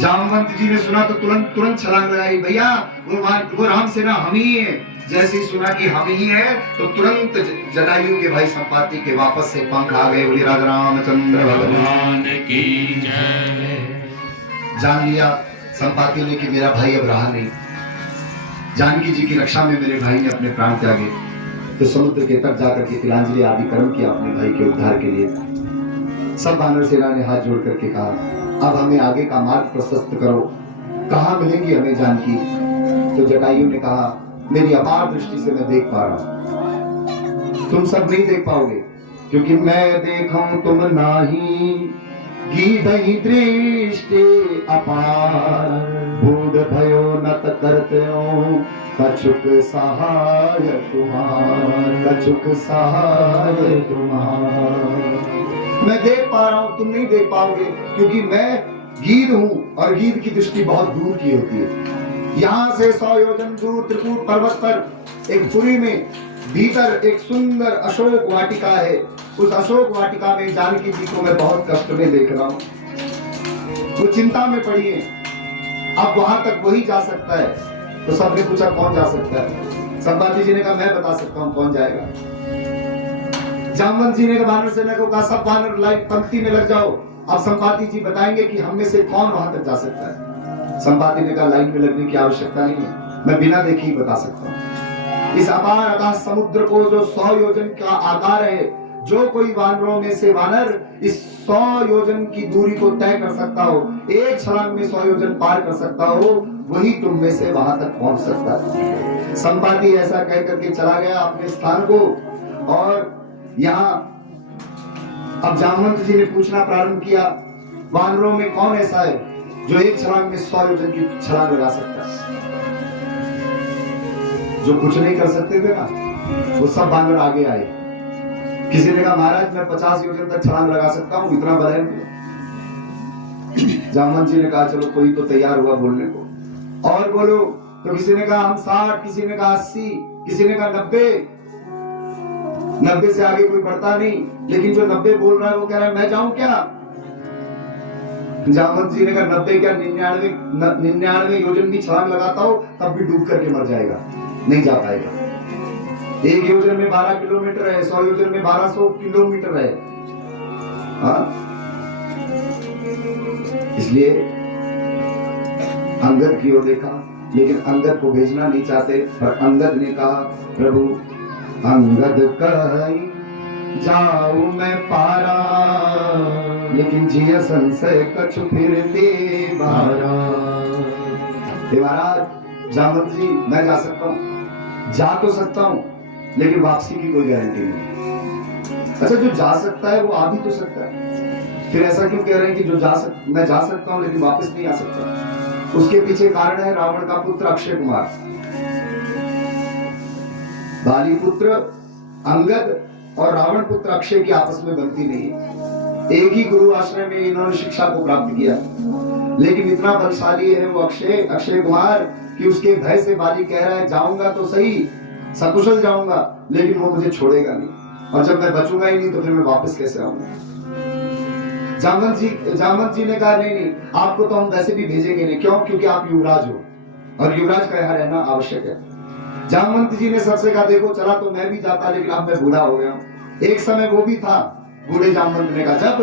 जामवंत जी ने सुना तो तुरंत तुरंत छलांग लगाई, भैया वो राम सेना हम ही है। जैसे ही सुना कि हम ही है तो तुरंत जटायु के भाई संपाति के वापस से पंख आ गए। बोले राजा रामचंद्र भगवान की जय। जान लिया संपाति ने कि मेरा भाई अब रहा नहीं। जानकी जी की रक्षा में मेरे भाई ने अपने प्राण त्यागे। तो समुद्र के तट जाकर के तिलांजलि आदि कर्म किया अपने भाई के उद्धार के लिए। सब वानर सेना ने हाथ जोड़ करके कहा, अब हमें आगे का मार्ग प्रशस्त करो, कहाँ मिलेंगी हमें जानकी। तो जटायु ने कहा, मेरी अपार दृष्टि से मैं देख पा रहा हूं, तुम सब नहीं देख पाओगे, क्योंकि मैं देखूं तुम नाही, गीधहि दृष्टि अपार, बूढ़ भयो नत करते हो, कछुक सहाय तुम्हार, कछुक सहाय तुम्हार। मैं देख पा रहा हूं, तुम नहीं देख पाओगे, क्योंकि मैं गीध हूं और गीध की दृष्टि बहुत दूर की होती है। यहां से 100 योजन दूर त्रिकूट पर्वत पर एक पुरी में भीतर एक सुंदर अशोक वाटिका है। उस अशोक वाटिका में जानकी जी को मैं बहुत कष्ट में देख रहा हूं, वो चिंता में पड़ी है। अब वहां तक वही जा सकता है। तो सबने पूछा कौन जा सकता है। संपाति जी ने कहा मैं बता सकता हूं कौन जाएगा। जामवंत जी ने वानर सेना को कहा, सब वानर लाइन पंक्ति में लग जाओ, अब संपाति जी बताएंगे कि हम में से कौन वहां तक जा सकता है। संपाति ने कहा लाइन में लगने की आवश्यकता नहीं है, मैं बिना देखे ही बता सकता हूँ। इस अपार आकाश समुद्र को जो 100 योजन का आकार है, जो कोई वानरों में से वानर इस 100 योजन की दूरी को तय कर सकता हो, एक छलांग में 100 योजन पार कर सकता हो, वही तुम में से वहां तक पहुंच सकता है। संपाति ऐसा कह करके चला गया अपने स्थान को। और यहाँ अब जामवंत जी ने पूछना प्रारंभ किया, वानरों में कौन ऐसा है जो एक छलांग में 100 योजन की छलांग लगा सकता है। जो कुछ नहीं कर सकते थे ना, वो सब वानर आगे आए। किसी ने कहा महाराज मैं 50 योजन तक छलांग लगा सकता हूँ, इतना बल है। जामवंत जी ने कहा चलो कोई तो तैयार हुआ बोलने को, और बोलो। तो किसी ने कहा हम 60, किसी ने कहा 80, किसी ने कहा 90 से आगे कोई बढ़ता नहीं। लेकिन जो 90 बोल रहा है वो कह रहा है मैं जाऊं क्या। जामवंत जी ने कहा 90 क्या 99 योजन भी छलांग लगाता हो तब भी डूब करके मर जाएगा, नहीं जा पाएगा। एक योजन में 12 किलोमीटर है, 100 योजन में 1200 किलोमीटर है। हाँ? इसलिए अंगद की ओर देखा, लेकिन अंगद को भेजना नहीं चाहते। पर अंगद ने कहा प्रभु अंगद कहीं जाऊं मैं पारा, लेकिन जिया संशय कछु फिरते बारा। महाराज जामवंत जी मैं जा सकता हूं, जा तो सकता हूं, लेकिन वापसी की कोई गारंटी नहीं। अच्छा जो जा सकता है वो आ भी तो सकता है, फिर ऐसा क्यों कह रहे हैं कि जो मैं जा सकता हूं लेकिन वापस नहीं आ सकता। उसके पीछे कारण है रावण का पुत्र अक्षय कुमार। बाली पुत्र अंगद और रावण पुत्र अक्षय की आपस में बनती नहीं। एक ही गुरु आश्रय में इन्होंने शिक्षा को प्राप्त किया, लेकिन इतना बलशाली है वो अक्षय कुमार कि उसके भय से बाली कह रहा है जाऊंगा तो सही, सकुशल जाऊंगा, लेकिन वो मुझे छोड़ेगा नहीं, और जब मैं बचूंगा ही नहीं तो फिर मैं वापस कैसे आऊंगा। जामवंत जी ने कहा नहीं आपको तो हम वैसे भी भेजेंगे नहीं। क्यों? क्योंकि आप युवराज हो और युवराज का यहाँ रहना आवश्यक है। जामवंत जी ने सबसे कहा देखो चला तो मैं भी जाता, लेकिन अब मैं बूढ़ा हो गया हूं। एक समय वो भी था। बूढ़े जामवंत ने कहा जब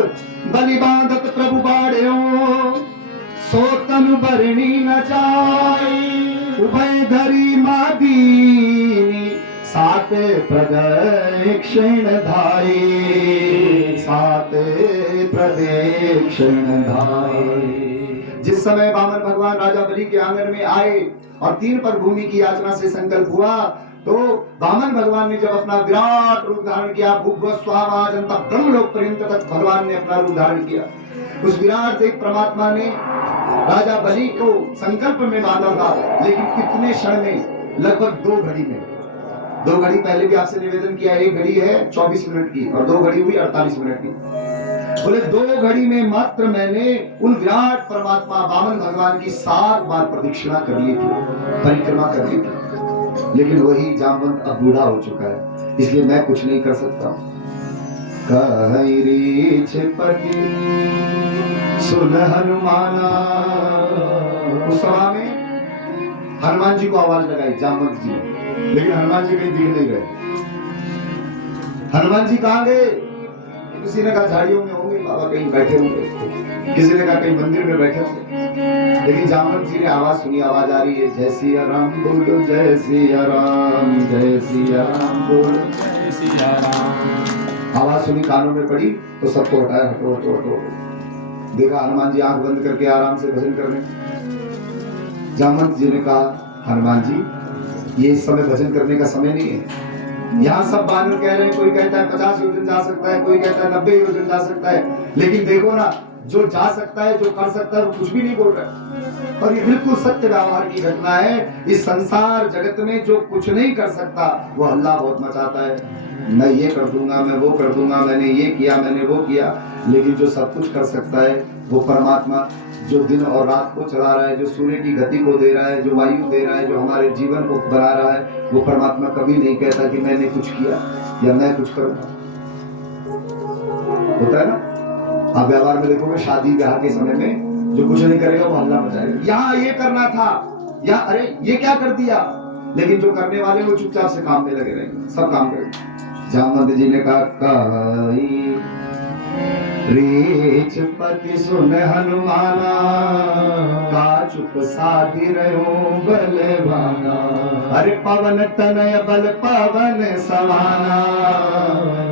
बलि बांधत प्रभु बाढ़ो, सो तनु बरणी न जाए, उभय धरी मादीनी, साते प्रदक्षिण धाये, साते प्रदक्षिण धाये। जिस समय वामन भगवान राजा बलि के आंगन में आए और 3 पर भूमि की याचना से संकल्प हुआ, तो वामन भगवान ने जब अपना विराट रूप धारण किया, ब्रह्मलोक पर्यंत तक भगवान ने अपना रूप धारण किया। उस विराट देव परमात्मा ने राजा बलि को संकल्प में बांधा था, लेकिन कितने क्षण में? लगभग 2 घड़ी में। 2 घड़ी पहले भी आपसे निवेदन किया, एक घड़ी है 24 मिनट की और 2 घड़ी हुई 48 मिनट की। बोले 2 घड़ी में मात्र मैंने उन विराट परमात्मा वामन भगवान की 7 बार प्रदक्षिणा कर ली थी, परिक्रमा कर ली थी। लेकिन वही जामवंत अब बूढ़ा हो चुका है, इसलिए मैं कुछ नहीं कर सकता। कहीं रीछ पति सुन हनुमाना, उस सभा में हनुमान जी को आवाज लगाई जामवंत जी, लेकिन हनुमान जी कहीं दिख नहीं रहे। हनुमान जी कहाँ गए? किसी ने कहा झाड़ियों में होंगे बाबा, कहीं बैठे होंगे, किसी ने कहा कहीं मंदिर में बैठे होंगे। लेकिन जामवंत जी ने आवाज सुनी, आवाज आ रही है, जय सिया राम बोलो, जय सिया राम, जय सिया राम बोलो, जय सिया राम। आवाज सुनी, कानों में पड़ी तो सबको हटाया, हटो हटो हटो। देखा हनुमान जी आंख बंद करके आराम से भजन कर रहे। जामवंत जी ने कहा हनुमान जी, ये इस समय भजन करने का समय नहीं है। यहाँ सब बानर कह रहे हैं, कोई कहता है 50 योजन जा सकता है, कोई कहता है 90 योजन जा सकता है, लेकिन देखो ना, जो जा सकता है, जो कर सकता है, वो कुछ भी नहीं बोल रहा। और ये बिल्कुल सत्य व्यवहार की घटना है। इस संसार जगत में जो कुछ नहीं कर सकता वो हल्ला बहुत मचाता है, मैं ये कर दूंगा, मैं वो कर दूंगा, मैंने ये किया, मैंने वो किया। लेकिन जो सब कुछ कर सकता है वो परमात्मा, जो दिन और रात को चला रहा है, जो सूर्य की गति को दे रहा है, जो वायु दे रहा है, जो हमारे जीवन को बना रहा है, वो परमात्मा कभी नहीं कहता कि मैंने कुछ किया या मैं कुछ करूंगा। होता है ना, आप व्यवहार में देखोगे, शादी ब्याह के समय में जो कुछ नहीं करेगा वो हल्ला मचाएगा, यहाँ ये करना था, या अरे ये क्या कर दिया। लेकिन जो करने वाले वो चुपचाप से काम में लगे रहेंगे, सब काम करेंगे। जामवंत जी ने कहा रीच पति सुन हनुमाना, का चुप साधी रहो बलवाना। अरे पवन तनय बल पवन समाना,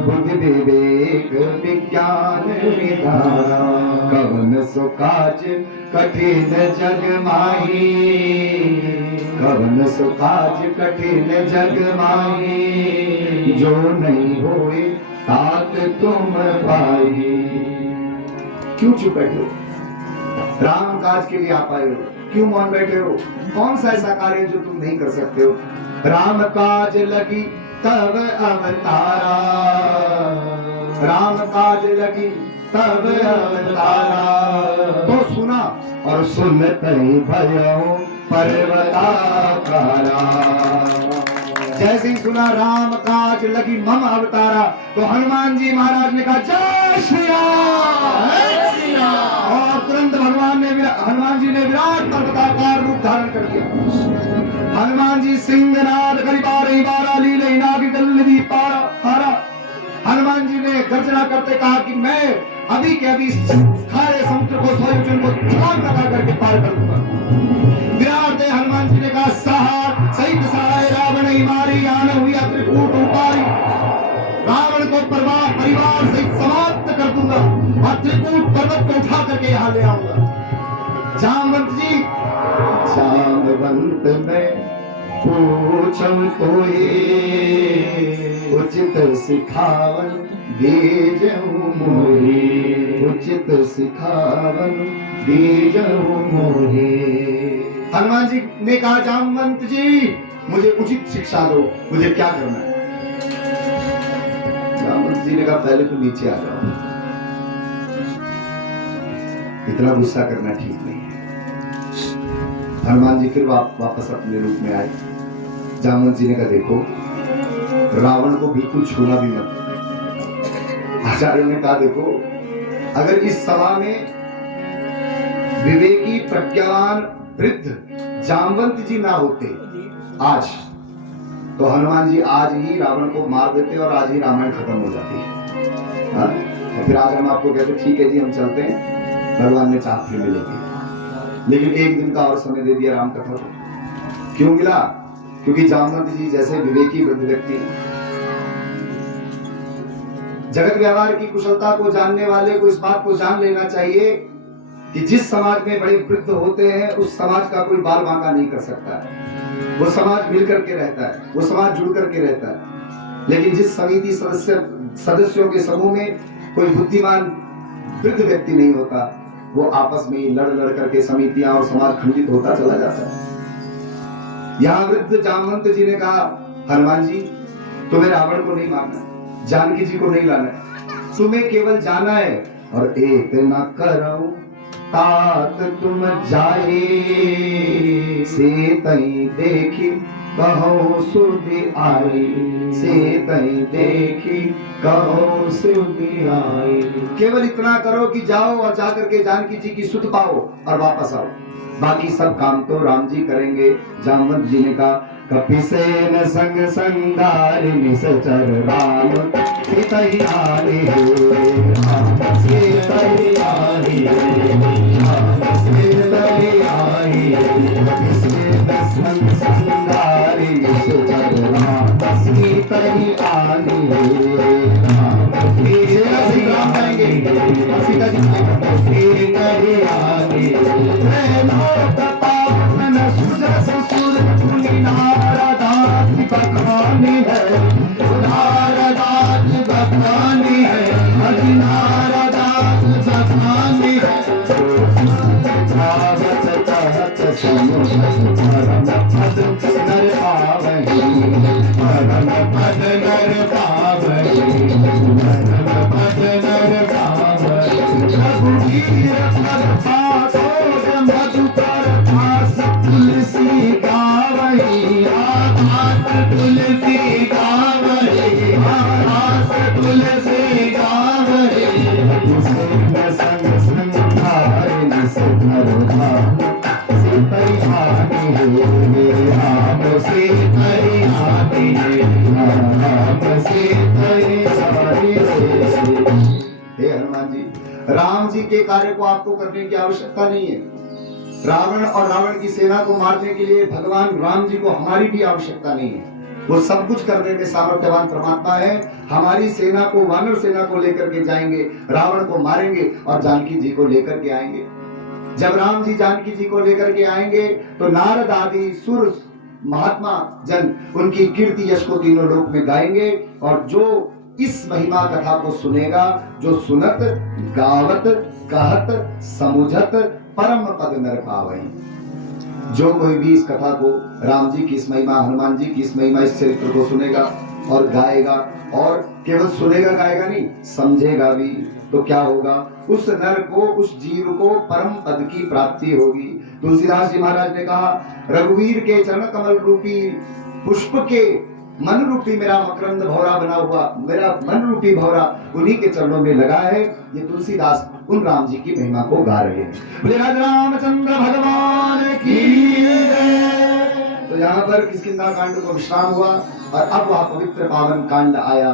बुद्धि विवेक विज्ञान विधाना। कवन सो काज कठिन जग माही, कवन सो काज कठिन जग माही। जो नहीं होए तात तुम पाई। क्यों चुप बैठे हो? राम काज के लिए आप आए हो, क्यों मौन बैठे हो? कौन सा ऐसा कार्य जो तुम नहीं कर सकते हो? राम काज लगी तब अवतारा, राम काज लगी तब अवतारा। तो सुना और सुनते भयो पर्वताकारा। जैसे ही सुना राम काज लगी मम अवतारा, तो हनुमान जी महाराज ने कहा जय श्री राम, और तुरंत हनुमान जी ने विराट पर्वताकार रूप धारण कर दिया। हनुमान जी सिंहनाद करी बारा लीले नाग गल्लदी पारा। हनुमान जी ने गर्जना करते कहा कि मैं अभी के अभी खारे समुद्र को, स्वयं को छलांग लगा करके पार कर दूंगा। विराट हनुमान जी ने कहा सहार सहित सहाय रावण ही मारी, आन हुई त्रिकूट उपारी। रावण को परिवार सहित समाप्त कर दूंगा और त्रिकूट पर्वत को उठा करके यहाँ ले आऊंगा। जामवंत जी, जामवंत में पूछम तोए, उचित सिखावन दीजहु मोहि, उचित सिखावन दीजहु मोहि। हनुमान जी ने कहा जामवंत जी, मुझे उचित शिक्षा दो, मुझे क्या करना है? जामवंत जी ने कहा पहले तो नीचे आ जाओ, इतना गुस्सा करना ठीक नहीं है। हनुमान जी फिर वापस अपने रूप में आए। जामवंत जी ने कहा देखो, रावण को बिल्कुल छूना भी मत। आचार्यों ने कहा देखो, अगर इस सभा में विवेकी प्रज्ञान वृद्ध जामवंत जी ना होते आज, तो हनुमान जी आज ही रावण को मार देते और आज ही रामायण खत्म हो जाती। और फिर आज हम आपको कहते ठीक है जी हम चलते हैं, भगवान ने चाह फिर मिलेंगे। लेकिन एक दिन का और समय दे दिया राम कथा को। क्यों मिला? क्योंकि जामवंत जी जैसे विवेकी वृद्ध व्यक्ति, जगत व्यवहार की कुशलता को जानने वाले को इस बात को जान लेना चाहिए कि जिस समाज में बड़े वृद्ध होते हैं उस समाज का कोई बाल बांका नहीं कर सकता है। वो समाज मिल करके रहता है, वो समाज जुड़ करके रहता है। लेकिन जिस समिति सदस्यों के समूह में कोई बुद्धिमान वृद्ध व्यक्ति नहीं होता, वो आपस में लड़ लड़ करके समितियां और समाज खंडित होता चला जाता है। यहाँ वृद्ध जामवंत जी ने कहा हनुमान जी, तुम्हें रावण को नहीं मारना, जानकी जी को नहीं लाना, तुम्हें केवल जाना है और एक न करो तात तुम जाए, से तई देखी कहो सुधि आई, सीतई देखी कहो सुधि आई। केवल इतना करो कि जाओ और जाकर के जानकी जी की सुध पाओ और वापस आओ, बाकी सब काम तो राम जी करेंगे। जामवंत जी ने कहा कपिसेन संग संगारि निश्चर राम, सीतई आनी राम, सीतई आनी राम, सीतई आई। कपिसेन संग संगारि निश्चर राम, सीतई आनी राम। सीता जी राम कहेंगे, सीता जी सीतई आनी। नारदास बखानी है, नारदास बखानी है, अभी नारदास बखानी है। चाहत चाहत सुनो परम पद नर पावही, परम पद नर पावही, परम पद नर पावही। रघुवीर पर पासोग मधुकर पास, तुलसी गावही आकाश, तुलसी गावही आकाश, तुलसी गावही। तुझे संग संधारि निश्चर राम, सीतई आनी राम, सीतई आनी राम, सीतई आनी। हे हनुमान जी, राम जी के कार्य को आपको करने की आवश्यकता नहीं है। रावण और रावण की सेना को मारने के लिए भगवान राम जी को हमारी भी आवश्यकता नहीं है। वो सब कुछ करने में सामर्थ्यवान परमात्मा है। हमारी सेना को, वानर सेना को लेकर के जाएंगे, रावण को मारेंगे और जानकी जी को लेकर के आएंगे। जब राम जी जानकी जी को लेकर के आएंगे तो नारद आदि सुर महात्मा जन उनकी कीर्ति यश को तीनों लोक में गाएंगे। और जो इस महिमा कथा को सुनेगा, जो सुनत गावत कहत समुझत परम पद नर पावई। जो कोई भी इस कथा को, राम जी की इस महिमा, हनुमान जी की इस महिमा, इस चरित्र को सुनेगा और गाएगा, और केवल सुनेगा गाएगा नहीं, समझेगा भी, तो क्या होगा? उस नर को, उस जीव को परम पद की प्राप्ति होगी। तुलसीदास जी महाराज ने कहा रघुवीर के चरण कमल रूपी पुष्प के मन रूपी मेरा मकरंद भौरा बना हुआ, मेरा मन रूपी भौरा उन्हीं के चरणों में लगा है। ये तुलसीदास उन राम जी की महिमा को गा रहे हैं। बोले राजा रामचंद्र भगवान की जय। तो यहाँ पर किष्किंधा कांड को विश्राम हुआ और अब वह पवित्र पावन कांड आया,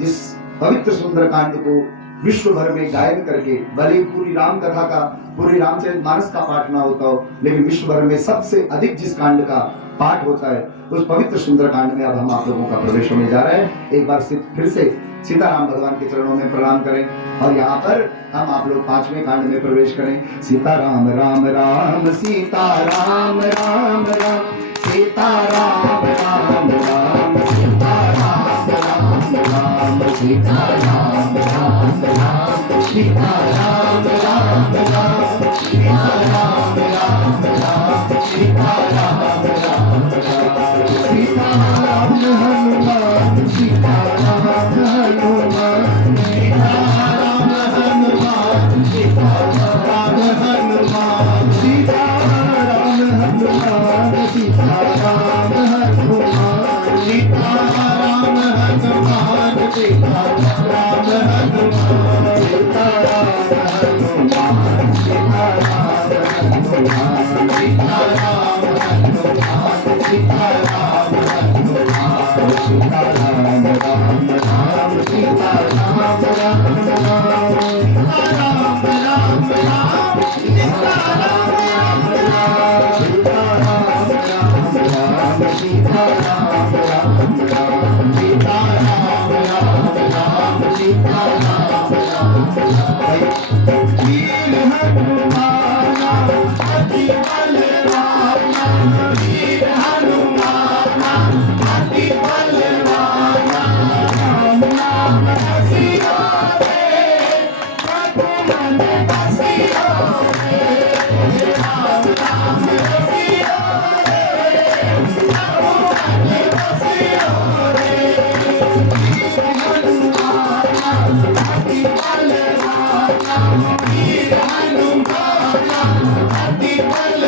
जिस पवित्र सुंदर कांड को विश्व भर में गायन करके, भले पूरी राम कथा का, पूरी रामचरितमानस का पाठ ना होता हो, लेकिन विश्व भर में सबसे अधिक जिस कांड का पाठ होता है उस पवित्र सुंदर कांड में अब हम आप लोगों का प्रवेश होने जा रहे हैं। एक बार फिर से सीताराम भगवान के चरणों में प्रणाम करें और यहाँ पर हम आप लोग 5वें कांड में प्रवेश करें। सीताराम राम राम सीताराम राम राम, सीताराम राम राम सीताराम राम राम, सीताराम राम राम सीताराम राम राम, सीताराम राम राम सीताराम राम राम। सीताराम हनुमान सीताराम हनुमान, सीताराम हनुमान सीताराम हनुमान, सीताराम हनुमान सीताराम हनुमान, सीताराम हनुमान सीताराम हनुमान, सीताराम हनुमान सीताराम हनुमान, सीताराम हनुमान सीताराम हनुमान, सीताराम राम राम सीताराम राम राम, सीताराम राम राम सीताराम राम राम, सीताराम राम राम सीताराम राम राम, सीताराम राम राम सीताराम राम राम। वीर हनुमाना अति बलवाना, वीर हनुमाना अति बलवाना, राम नाम रसियो रे रघुमन बसियो रे, राम नाम रसियो रे रघुमन बसियो रे। वीर हनुमाना अति बलवाना, वीर हनुमाना अति बलवाना,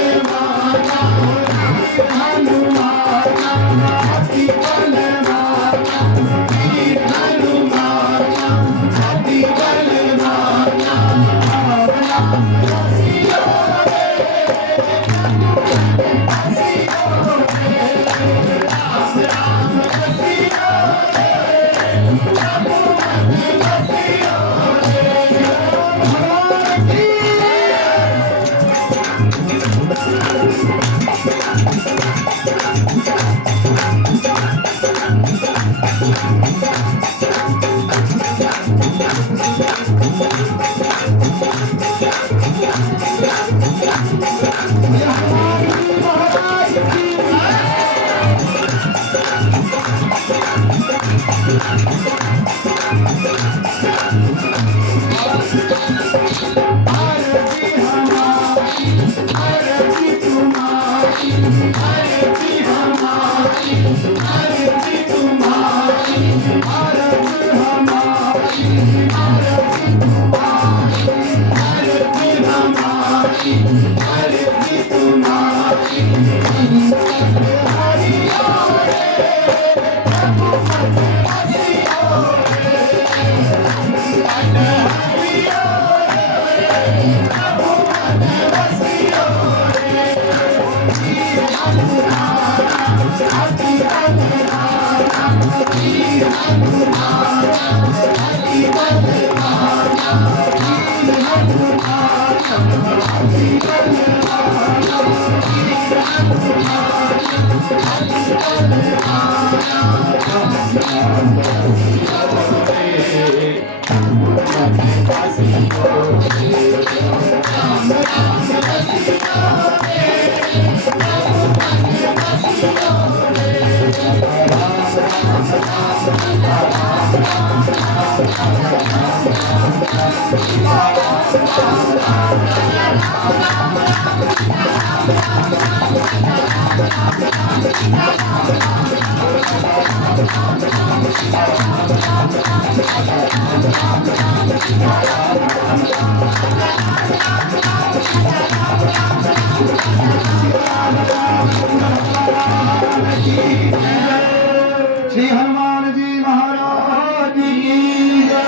श्री हनुमान जी महाराज की जय।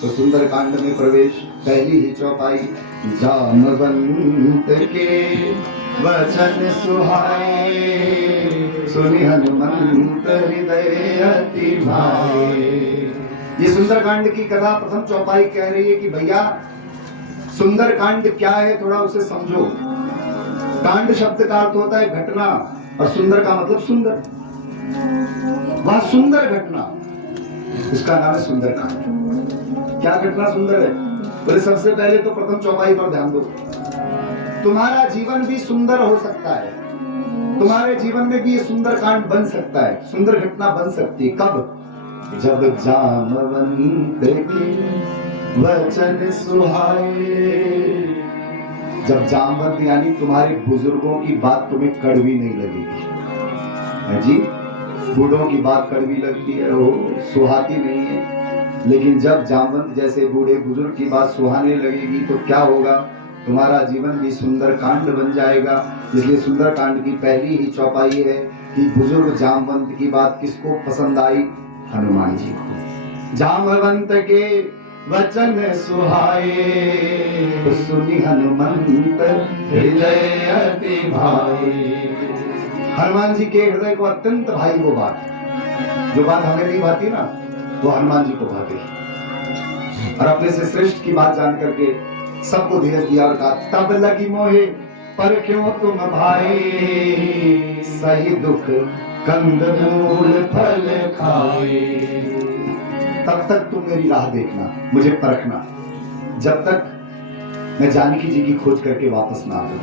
तो सुंदर कांड में प्रवेश, पहली ही चौपाई। जामवंत के वचन सुहाए, सुनि हनुमंत हृदय अति भाए। ये सुंदर कांड की कथा प्रथम चौपाई कह रही है कि भैया सुंदर कांड क्या है, थोड़ा उसे समझो। कांड शब्द का अर्थ होता है घटना, और सुंदर का मतलब सुंदर। वह सुंदर घटना, उसका नाम है सुंदर कांड। क्या घटना सुंदर है? बोले सबसे पहले तो प्रथम चौपाई पर ध्यान दो। तुम्हारा जीवन भी सुंदर हो सकता है, तुम्हारे जीवन में भी ये सुंदर कांड बन सकता है, सुंदर घटना बन सकती है। कब? जब जामवंत के वचन सुहाए। जब जामवंत यानी तुम्हारे बुजुर्गों की बात तुम्हें कड़वी नहीं लगेगी। है जी, बूढ़ों की बात कड़वी लगती है, वो सुहाती नहीं है। लेकिन जब जामवंत जैसे बूढ़े बुजुर्ग की बात सुहाने लगेगी तो क्या होगा? तुम्हारा जीवन भी सुंदर कांड बन जाएगा। इसलिए सुंदर कांड की पहली ही चौपाई है कि बुजुर्ग जामवंत की बात किसको पसंद आई? हनुमान जी को। जामवंत के वचन सुहाए, सुनि हनुमंत हृदय अति भाए। हनुमान जी के हृदय को अत्यंत भाई वो बात, जो बात हमें नहीं भाती ना, वो हनुमान जी को भाती। और अपने से श्रेष्ठ की बात जान करके सबको धीरज दिया और कहा, तब लगी मोहे पर क्यों तुम भाई, सही दुख कंद मूल फल खाए। तब तक तुम मेरी राह देखना, मुझे परखना, जब तक मैं जानकी जी की खोज करके वापस ना आऊं।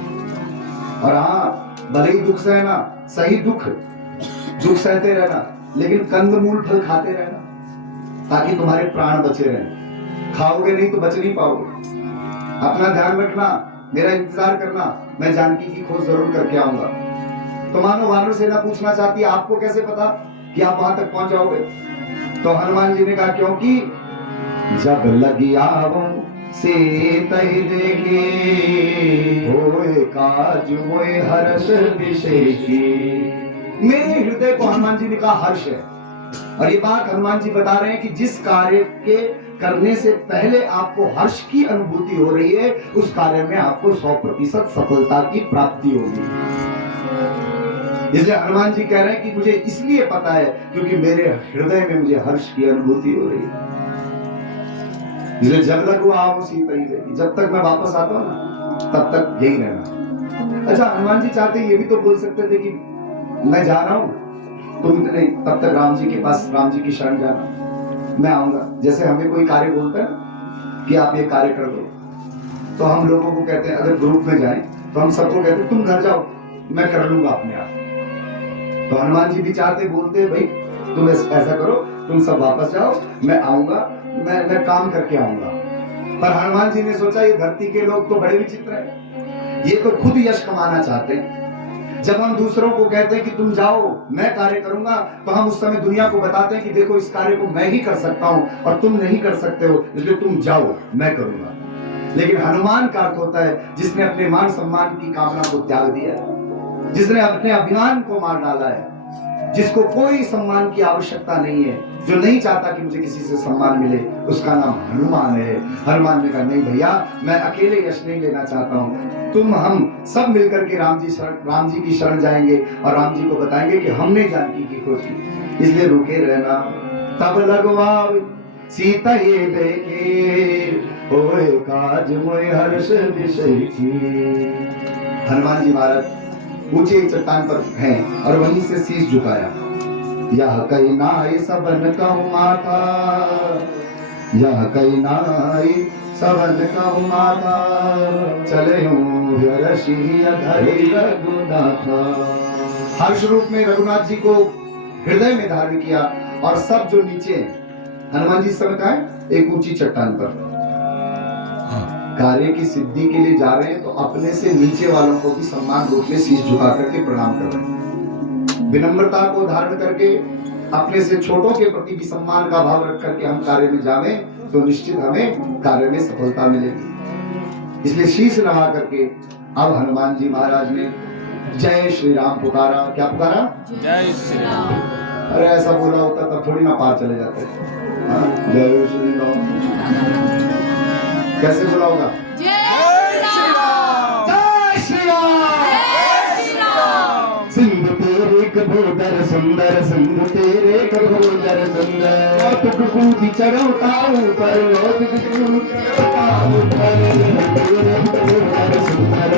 और हाँ, भले ही दुख सहना, सही दुख सहते रहना, लेकिन कंदमूल फल खाते रहना, ताकि तुम्हारे प्राण बचे रहें। खाओगे नहीं तो बच नहीं पाओगे। अपना ध्यान रखना, मेरा इंतजार करना, मैं जानकी की खोज जरूर करके आऊंगा। तो मानो वानर सेना पूछना चाहती है, आपको कैसे पता कि आप वहां तक पहुंच जाओगे? तो हनुमान जी ने कहा, क्योंकि जब लगी आवो से तहि देखे, होए काज मोए हर्ष विशेषी। मेरे हृदय को, हनुमान जी ने कहा, हर्ष है। और ये बात हनुमान जी बता रहे हैं कि जिस कार्य के करने से पहले आपको हर्ष की अनुभूति हो रही है, उस कार्य में आपको 100% सफलता की प्राप्ति होगी। इसलिए हनुमान जी कह रहे हैं कि मुझे इसलिए पता है क्योंकि मेरे हृदय में मुझे हर्ष की अनुभूति हो रही है। इसलिए जब लग वो आओ सीता ही रहेगी। जब तक मैं वापस आता हूँ ना, तब तक यही रहना। अच्छा, हनुमान जी चाहते ये भी तो बोल सकते थे कि मैं जा रहा हूँ, तुम इतने तब तक राम जी के पास, राम जी की शरण जाना, मैं आऊंगा। जैसे हमें कोई कार्य बोलता है कि आप ये कार्य कर दो, तो हम लोगों को कहते हैं, अगर ग्रुप में जाएं तो हम सबको कहते हैं तुम घर जाओ, मैं कर लूंगा अपने आप। तो हनुमान जी भी चाहते, बोलते भाई तुम ऐसा करो, तुम सब वापस जाओ, मैं आऊंगा, मैं काम करके आऊंगा। पर हनुमान जी ने सोचा ये धरती के लोग तो बड़े विचित्र हैं, ये तो खुद यश कमाना चाहते हैं। जब हम दूसरों को कहते हैं कि तुम जाओ मैं कार्य करूंगा, तो हम उस समय दुनिया को बताते हैं कि देखो इस कार्य को मैं ही कर सकता हूं और तुम नहीं कर सकते हो, इसलिए तुम जाओ मैं करूंगा। लेकिन हनुमान का अर्थ होता है जिसने अपने मान सम्मान की कामना को त्याग दिया है, जिसने अपने अभिमान को मार डाला है, जिसको कोई सम्मान की आवश्यकता नहीं है, जो नहीं चाहता कि मुझे किसी से सम्मान मिले, उसका नाम हनुमान है। हनुमान ने कहा नहीं भैया, मैं अकेले यश नहीं लेना चाहता हूँ, तुम हम सब मिलकर के राम जी की शरण जाएंगे और राम जी को बताएंगे कि हमने जानकी की खोज की, इसलिए रुके रहना। तब लगवावे सीता ये देखे, होए काज मोय हर्ष विषय की। हनुमान जी महाराज ऊंचे चट्टान पर हैं और वहीं से शीश झुकाया। यह कही नाई सबन कहूँ माता, यह कही नाई सबन कहूँ माता, चले हूँ धरि रघुनाथा। हर्ष रूप में रघुनाथ जी को हृदय में धारण किया और सब जो नीचे हैं, हनुमान जी समय का है एक ऊंची चट्टान पर कार्य की सिद्धि के लिए जा रहे हैं, तो अपने से नीचे वालों को भी सम्मान रूप में शीश झुका करके प्रणाम कर रहे हैं। विनम्रता को धारण करके अपने से छोटों के प्रति भी सम्मान का भाव रख करके हम कार्य में जावे तो निश्चित हमें कार्य में सफलता मिलेगी। इसलिए शीश नवा करके अब हनुमान जी महाराज ने जय श्री राम पुकारा। क्या पुकारा? जय श्री राम। अरे ऐसा बोला होता तब थोड़ी ना पार चले जाते। जय श्री राम कैसे बोला होगा? जय श्री राम। जय श्री राम। जय श्री राम। सिंधु तेरे कबूतर सुंदर, सिंधु तेरे कबूतर सुंदर, तुक कूदी चढ़ो ताऊ पर, तुक कूदी चढ़ो ताऊ पर, तेरे कबूतर सुंदर,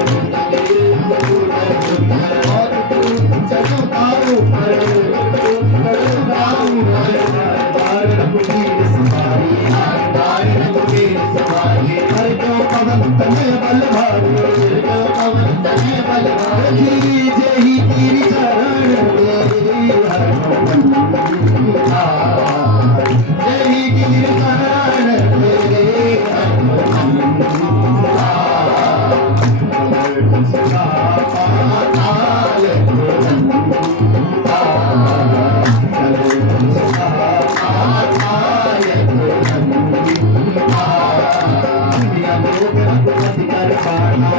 तेरे कबूतर सुंदर, तुक कूदी चढ़ो ताऊ पर, चढ़ो ताऊ पर, बार रघुवीर सवारी, बार रघुवीर सवारी, हर जो पवन तने बल भारी, हर जो पवन तने बल भारी, जय ही तेरी चरण तेरी हर पवन हार, जय ही तेरी चरण तेरी हर पवन हार, कमल सदा पाताल कमल सदा पाताल दुनिया लोग रघुपति कर पाना,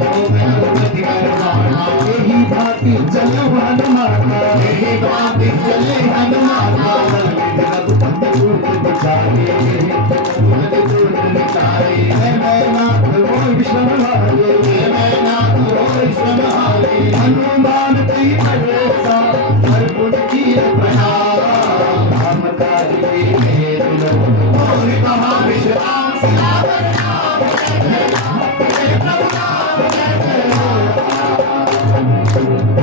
लोग रघुपति कर पाना, यही भांति चले हनुमान, यही भांति चले हनुमान, रघुपति दूत बिचारे, रघुपति दूत बिचारे, मैं नाथ वो विष्णु हारे, मैं नाथ वो विष्णु हारे, हनुमान की भरोसा हर गुण की प्रणाम, हम तारी मेरे लो और कहा विश्राम सियावर राम जय राम, जय प्रभु राम जय राम।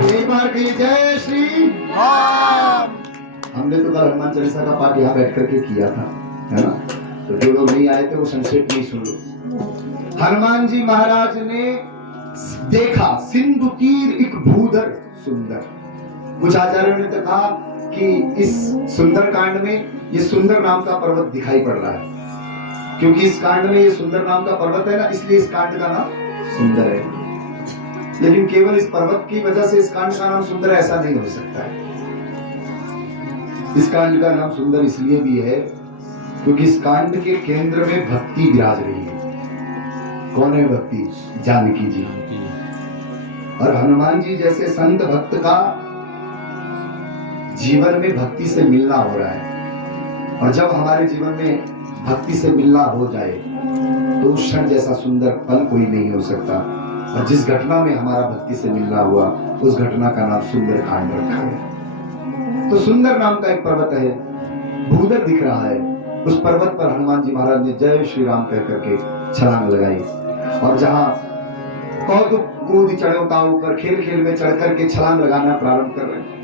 एक बार की जय श्री राम। हमने तो कल हनुमान चालीसा का पाठ यहाँ बैठ करके किया था, है ना? तो जो लोग नहीं आए थे वो संक्षेप में ही सुन लो। हनुमान जी महाराज ने देखा सिंधु तीर एक भूधर सुंदर। कुछ आचार्यों ने तो कहा कि इस सुंदर कांड में ये सुंदर नाम का पर्वत दिखाई पड़ रहा है, क्योंकि इस कांड में ये सुंदर नाम का पर्वत है ना, इसलिए इस कांड का नाम सुंदर है। लेकिन केवल इस पर्वत की वजह से इस कांड का नाम सुंदर ऐसा नहीं हो सकता है। इस कांड का नाम सुंदर इसलिए भी है क्योंकि इस कांड के केंद्र में भक्ति विराज रही है। कौन है भक्ति? जानकी जी। और हनुमान जी जैसे संत भक्त का जीवन में भक्ति से मिलना हो रहा है, और जब हमारे जीवन में भक्ति से मिलना हो जाए तो उस क्षण जैसा सुंदर पल कोई नहीं हो सकता। और जिस घटना में हमारा भक्ति से मिलना हुआ उस घटना का नाम सुंदर कांड रखा है। तो सुंदर नाम का एक पर्वत है, भूधर दिख रहा है, उस पर्वत पर हनुमान जी महाराज ने जय श्री राम कह करके छलांग लगाई। और जहां कौतुक कूद चढ़ो का ऊपर, खेल खेल में चढ़ करके छलांग लगाना प्रारंभ कर रहे हैं।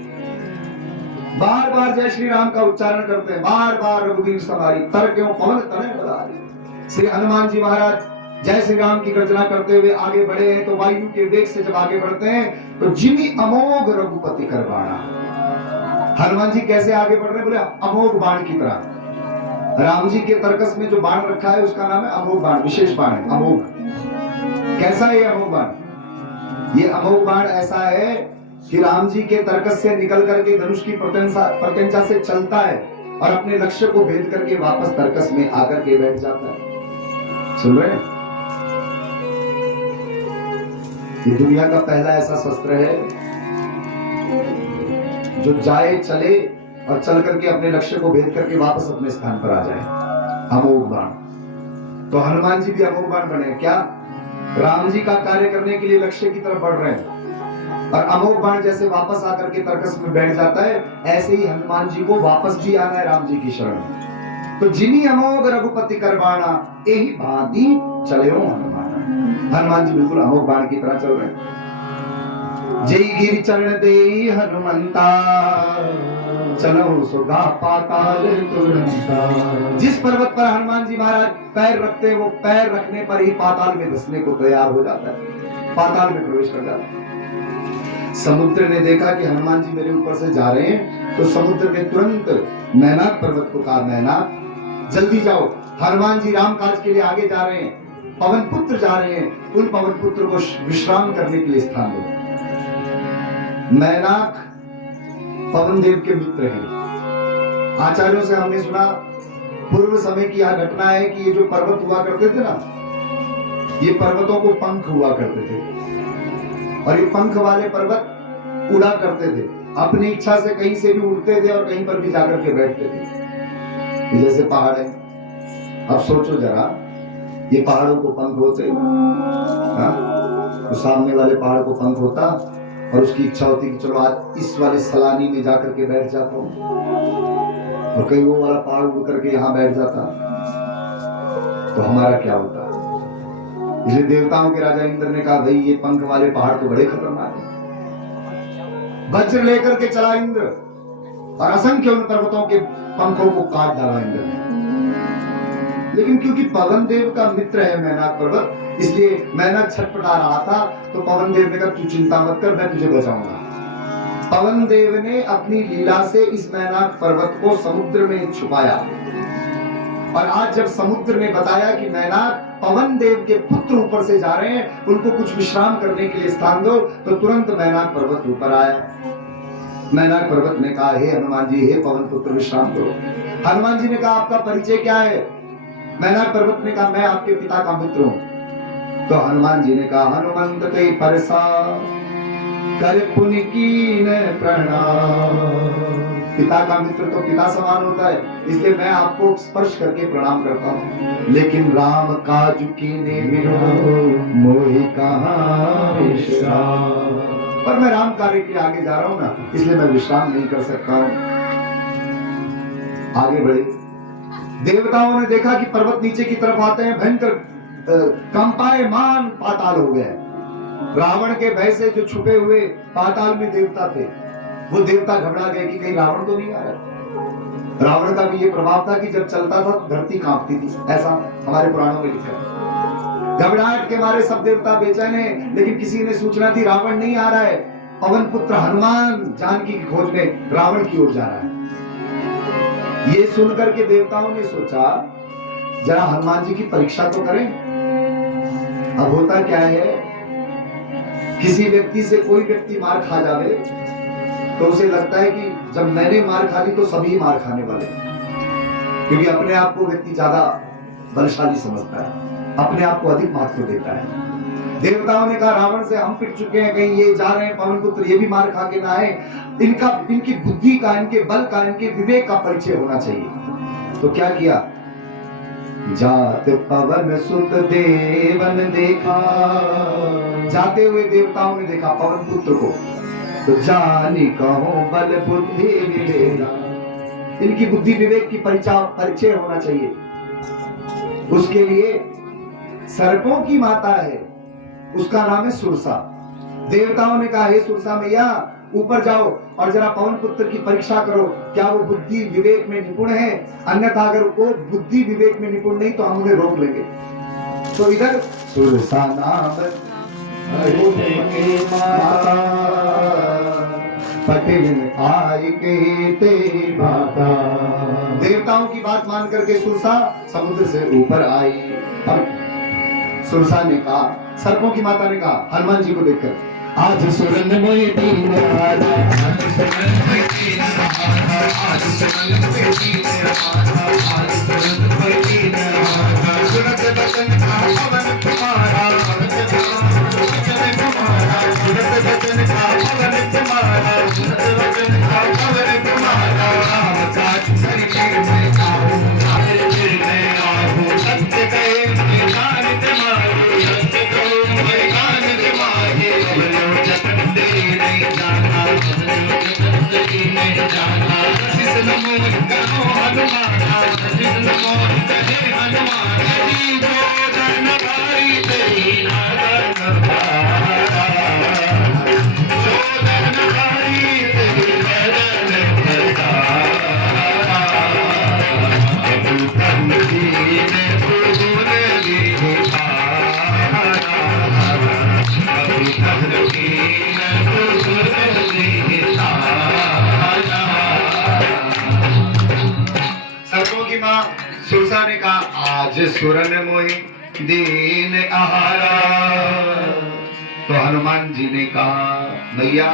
बार बार जय श्री राम का उच्चारण करते हैं, बार बार रघुवीर सवारी तर क्यों पवन तनय बलहारी। श्री हनुमान जी महाराज जय श्री राम की गर्जना करते हुए आगे बढ़े हैं, तो वायु के वेग से जब आगे बढ़ते हैं तो जिमी अमोघ रघुपति कर बाणा। हनुमान जी कैसे आगे बढ़ रहे हैं? बोले अमोघ बाण की तरह। राम जी के तर्कस में जो बाण रखा है उसका नाम है अमोघ बाण, विशेष बाण है अमोघ। कैसा है ये अमोघ बाण? ये अमोघ बाण ऐसा है कि राम जी के तर्कस से निकल करके धनुष की प्रत्यंचा से चलता है और अपने लक्ष्य को भेद करके वापस तर्कस में आकर के बैठ जाता है। सुन रहे हैं? ये दुनिया का पहला ऐसा शस्त्र है जो जाए चले और चल करके अपने लक्ष्य को भेद करके वापस अपने स्थान पर आ जाए, अमोघ बाण। तो हनुमान जी भी अमोघ बाण बने। क्या? राम जी का कार्य करने के लिए लक्ष्य की तरफ बढ़ रहे हैं और अमोघ बाण जैसे वापस आकर के तर्कस में बैठ जाता है, ऐसे ही हनुमान जी को वापस भी आना है राम जी की शरण में। तो जिनी अमोघ रघुपति कर बाणा, यही भांति चले हो हनुमान। हनुमान जी बिल्कुल अमोघ बाण की तरह चल रहे हैं। जय गिरि चरण दे हनुमंता, चलो सुगा पाताल तुरंता। जिस पर्वत पर हनुमान जी महाराज पैर रखते हैं, वो पैर रखने पर ही पाताल में धंसने को तैयार हो जाता है, पाताल में प्रवेश कर जाता है। समुद्र ने देखा कि हनुमान जी मेरे ऊपर से जा रहे हैं, तो समुद्र ने तुरंत मैनाक पर्वत को कहा, मैनाक जल्दी जाओ, हनुमान जी राम काज के लिए आगे जा रहे हैं, पवन पुत्र जा रहे हैं, उन पवन पुत्र को विश्राम करने के लिए स्थान दो। मैनाक पवन देव के मित्र हैं। आचार्यों से हमने सुना, पूर्व समय की यह घटना है कि ये जो पर्वत हुआ करते थे ना, ये पर्वतों को पंख हुआ करते थे और ये पंख वाले पर्वत उड़ा करते थे, अपनी इच्छा से कहीं से भी उड़ते थे और कहीं पर भी जाकर के बैठते थे। जैसे पहाड़ है, अब सोचो जरा, ये पहाड़ों को पंख होते, तो सामने वाले पहाड़ को पंख होता और उसकी इच्छा होती कि चलो आज इस वाले सलानी में जाकर के बैठ जाता हूँ, और कहीं वो वाला पहाड़ उड़ करके यहाँ बैठ जाता, तो हमारा क्या होता? इसलिए देवताओं के राजा इंद्र ने कहा, भाई ये पंख वाले पहाड़ तो बड़े खतरनाक हैं। वज्र लेकर के चला इंद्र और असंख्य उन पर्वतों के पंखों को काट डाला इंद्र ने। लेकिन क्योंकि पवन देव का मित्र है मैनाक पर्वत, इसलिए मैनाक छटपटा रहा था, तो पवन देव ने कहा तू चिंता मत कर, मैं तुझे बचाऊंगा। पवन देव ने अपनी लीला से इस मैनाक पर्वत को समुद्र में छुपाया, और आज जब समुद्र ने बताया कि मैनाक पवन देव के पुत्र ऊपर से जा रहे हैं, उनको कुछ विश्राम करने के लिए स्थान दो, तो तुरंत मैनाक पर्वत ऊपर आया। मैनाक पर्वत ने कहा, हे हनुमान जी, हे पवन पुत्र विश्राम करो। हनुमान जी ने कहा, आपका परिचय क्या है? मैनाक पर्वत ने कहा, मैं आपके पिता का मित्र हूं। तो हनुमान जी ने कहा, हनुमंत ते परसा कर पुनि कीन प्रणाम। पिता का मित्र तो पिता समान होता है, इसलिए मैं आपको स्पर्श करके प्रणाम करता हूँ, लेकिन राम काज कीने बिनु मोहि कहाँ विश्राम। पर मैं राम कार्य के आगे जा रहा हूँ ना, इसलिए मैं विश्राम नहीं कर सकता हूँ। आगे बढ़े, देवताओं ने देखा कि पर्वत नीचे की तरफ आते हैं, भयंकर कंपायमान पाताल हो गए। रावण के भय से जो छुपे हुए पाताल में देवता थे, वो देवता घबरा गए कि कहीं रावण तो नहीं आ रहा। रावण का भी ये प्रभाव था कि जब चलता था धरती कांपती थी, ऐसा हमारे पुराणों में लिखा है। घबराहट के मारे सब देवता बेचैन हैं, लेकिन किसी ने सूचना दी रावण नहीं आ रहा है, पवन पुत्र हनुमान जानकी की खोज में रावण की ओर जा रहा है। ये सुनकर के देवताओं ने सोचा जरा हनुमान जी की परीक्षा तो करें। अब होता क्या है, किसी व्यक्ति से कोई व्यक्ति मार खा जावे तो उसे लगता है कि जब मैंने मार खा ली तो सभी मार खाने वाले, क्योंकि अपने आप को व्यक्ति ज्यादा बलशाली समझता है, अपने आप को अधिक महत्व देता है। देवताओं ने कहा, रावण से हम पिट चुके हैं, कहीं ये जा रहे हैं पवन पुत्र ये भी मार खा के ना आए, इनकी बुद्धि का, इनके बल का, इनके विवेक का परिचय होना चाहिए। तो क्या किया, जात पवन सुत देवन देखा, जाते हुए देवताओं ने देखा पवन पुत्र को, तो जानी कहो बल बुद्धि विवेक, इनकी बुद्धि विवेक की परिचय होना चाहिए। उसके लिए सर्पों की माता है, उसका नाम है सुरसा। देवताओं ने कहा, हे सुरसा मैया ऊपर जाओ और जरा पवन पुत्र की परीक्षा करो, क्या वो बुद्धि विवेक में निपुण है, अन्यथा अगर वो बुद्धि विवेक में निपुण नहीं तो हम उन्हें रोक लेंगे। तो इधर सुरसा नाम पटेल आई के ते माता। देवताओं की बात मान करके सुरसा समुद्र से ऊपर आई। और सुरसा ने कहा, सर्पों की माता ने कहा हनुमान जी को देखकर, आज सुरन मोहि दीन आधा, आज सुरन मोहि दीन आधा, आज सुरन मोहि दीन आधा, आज सुरन मोहि दीन आधा। सुरत बचन का पवन तुम्हारा, सुरत बचन तुम्हारा, सुरत बचन का पवन तुम्हारा, सुरत बचन का पवन तुम्हारा। राम काज करके मैं आऊं, फिर मैं आऊं, सत्य कहे निधान तुम्हारे, सत्य कहो निधान तुम्हारे। बोलो जतन दे नहीं जाना, बोलो जतन दे नहीं जाना। शीश नमो करो हनुमाना, शीश नमो कहे हनुमाना। जोधन भाई तेरी नादन भारा, जोधन भाई तेरी नादन भारा। अबू तन दीन गुरुर विधारा, अबू तन दीन गुरुर विधारा। सर्पों की माँ सुरसा ने कहा, आज सुरन मोहि दीन आहारा। तो हनुमान जी ने कहा, भैया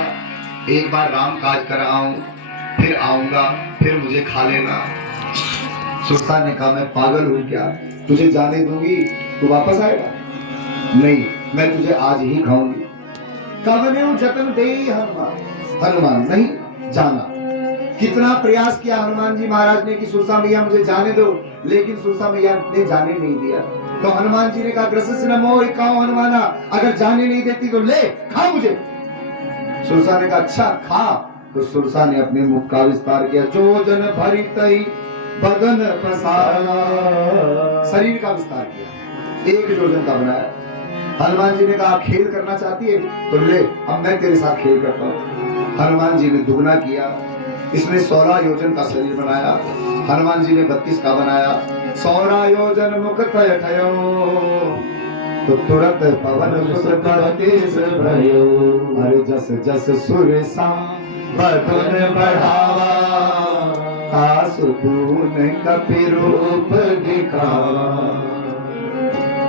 एक बार राम काज कर आऊं, फिर आऊंगा, फिर मुझे खा लेना। सुरसा ने कहा, मैं पागल हूं क्या, तुझे जाने दूंगी तू वापस आएगा? नहीं, मैं तुझे आज ही खाऊंगी। कवन्यु जतन दे हनुमान, हनुमान नहीं जाना। कितना प्रयास किया हनुमान जी महाराज ने कि सुरसा मैया मुझे जाने दो, लेकिन सुरसा मैया ने जाने नहीं दिया। तो हनुमान जी ने कहा, ग्रसित न मोहि खाओ हनुमाना, अगर जाने नहीं देती तो ले खा मुझे। सुरसा ने कहा, अच्छा खा। तो सुरसा ने अपने मुख का विस्तार किया, जो जन भरी तई बदन पसारा, शरीर का विस्तार किया, एक योजन का बनाया। हनुमान जी ने कहा, खेल करना चाहती है तो ले, अब मैं तेरे साथ खेल करता हूँ। हनुमान जी ने दुगना किया, इसने 16 योजन का शरीर बनाया, हनुमान जी ने 32 का बनाया। 16 योजन मुख तय थयो, तो तुरंत पवन सुत कर तेज भयो। अरे जस जस सुरसा बदन बढ़ावा, कासु दून कपि रूप दिखावा।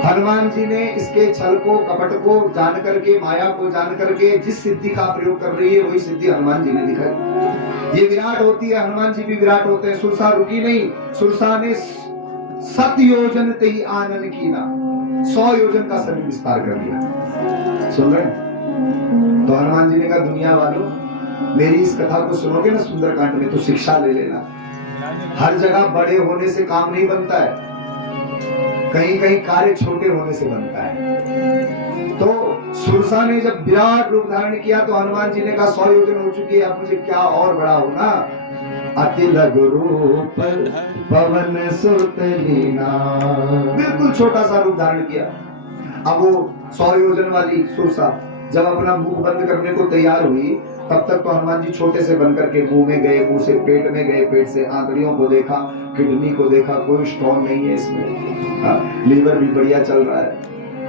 हनुमान जी ने इसके छल को, कपट को जान करके, माया को जान करके जिस सिद्धि का प्रयोग कर रही है वही सिद्धि हनुमान जी ने दिखाई। ये विराट होती है, हनुमान जी भी विराट होते हैं। सुरसा रुकी नहीं, सुरसा ने 7 योजन ते ही आनन कीना, 100 योजन का शरीर विस्तार कर दिया। सुन रहे? तो हनुमान जी ने कहा, दुनिया वालों मेरी इस कथा को सुनोगे ना सुंदरकांड में तो शिक्षा ले लेना। हर जगह बड़े होने से काम नहीं बनता है, कहीं कहीं कार्य छोटे होने से बनता है। तो सुरसा ने जब विराट रूप धारण किया तो हनुमान जी ने कहा, 100 योजन हो चुकी है, अब मुझे क्या और बड़ा होना। अति लघु रूप पवन सुत लीना, बिल्कुल छोटा सा रूप धारण किया। अब वो 100 योजन वाली सुरसा जब अपना मुख बंद करने को तैयार हुई, तब तक तो हनुमान जी छोटे से बनकर के मुंह में गए, मुंह से पेट में गए, पेट से आंतड़ियों को देखा, किडनी को देखा, कोई स्टोन नहीं है इसमें, लीवर भी बढ़िया चल रहा है,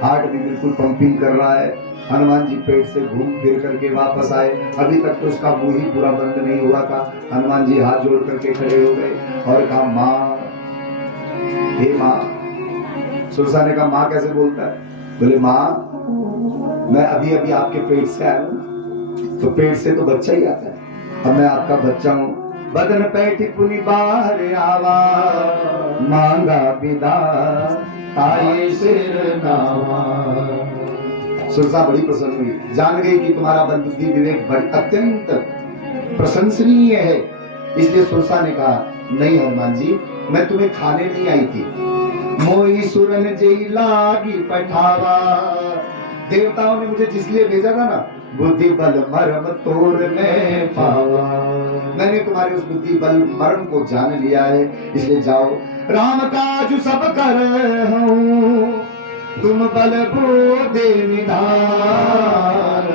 हार्ट भी बिल्कुल पंपिंग कर रहा है। हनुमान जी पेट से घूम फिर करके वापस आए, अभी तक तो उसका मुंह ही पूरा बंद नहीं हुआ था। हनुमान जी हाथ जोड़ करके खड़े हो गए और कहा, माँ, हे माँ। सुरसा ने कहा, माँ कैसे बोलता है? बोले, माँ मैं अभी अभी आपके पेट से आया हूँ, तो पेट से तो बच्चा ही आता है, अब मैं आपका बच्चा हूँ। बदन पैठी पुनि बाहर आवा, मांगा विदा ताये सिर नावा। सुरसा बड़ी प्रसन्न हुई, जान गई कि तुम्हारा बल बुद्धि विवेक बड़ी अत्यंत प्रशंसनीय है। इसलिए सुरसा ने कहा, नहीं हनुमान जी, मैं तुम्हें खाने नहीं आई थी। मोई सुरन जेई लागी पठावा, देवताओं ने मुझे जिसलिए भेजा था ना, बुद्धि बल मरम तोर में पावा, मैंने तुम्हारे उस बुद्धि बल मरम को जान लिया है, इसलिए जाओ राम काज सब कर हूं, तुम बल दे निधान,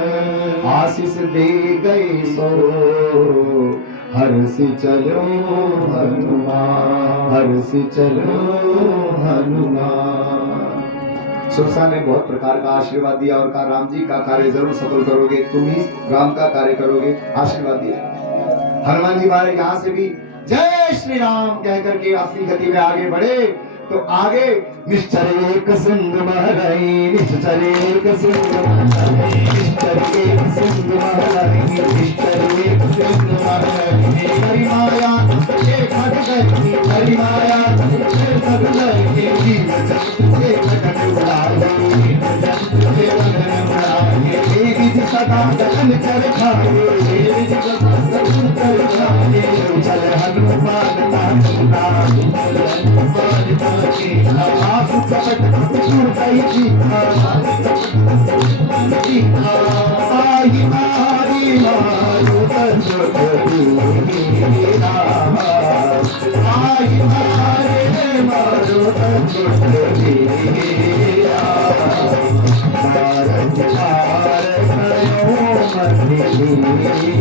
आशीष दे गए सो हर्ष चलो हनुमान, हर्ष चलो हनुमान। सुरसा ने बहुत प्रकार का आशीर्वाद दिया और कहा राम जी का कार्य जरूर सफल करोगे, तुम ही राम का कार्य करोगे, आशीर्वाद दिया। हनुमान जी महाराज यहाँ से भी जय श्री राम कह करके अपनी गति में आगे बढ़े। तो आगे निश्चर एक सिंधु महरई, निश्चर एक सिंधु महरई, निश्चर एक सिंधु महरई, निश्चर एक सिंधु महरई। हरि माया ये खट गई, हरि माया ये खट गई, जीव जगत ये खट उड़ाई, ये लगन उड़ाई। एक विधि सदा गगन चर खाए, एक विधि सदा गगन चर खाए। चल हनुमान नाम चल हनुमान नाम आसु कपट सुर गई जीता, आई मारी मारो तजोरी राम, आई मारे मारो तजोरी राम। भारत भारत करो मंदिरा,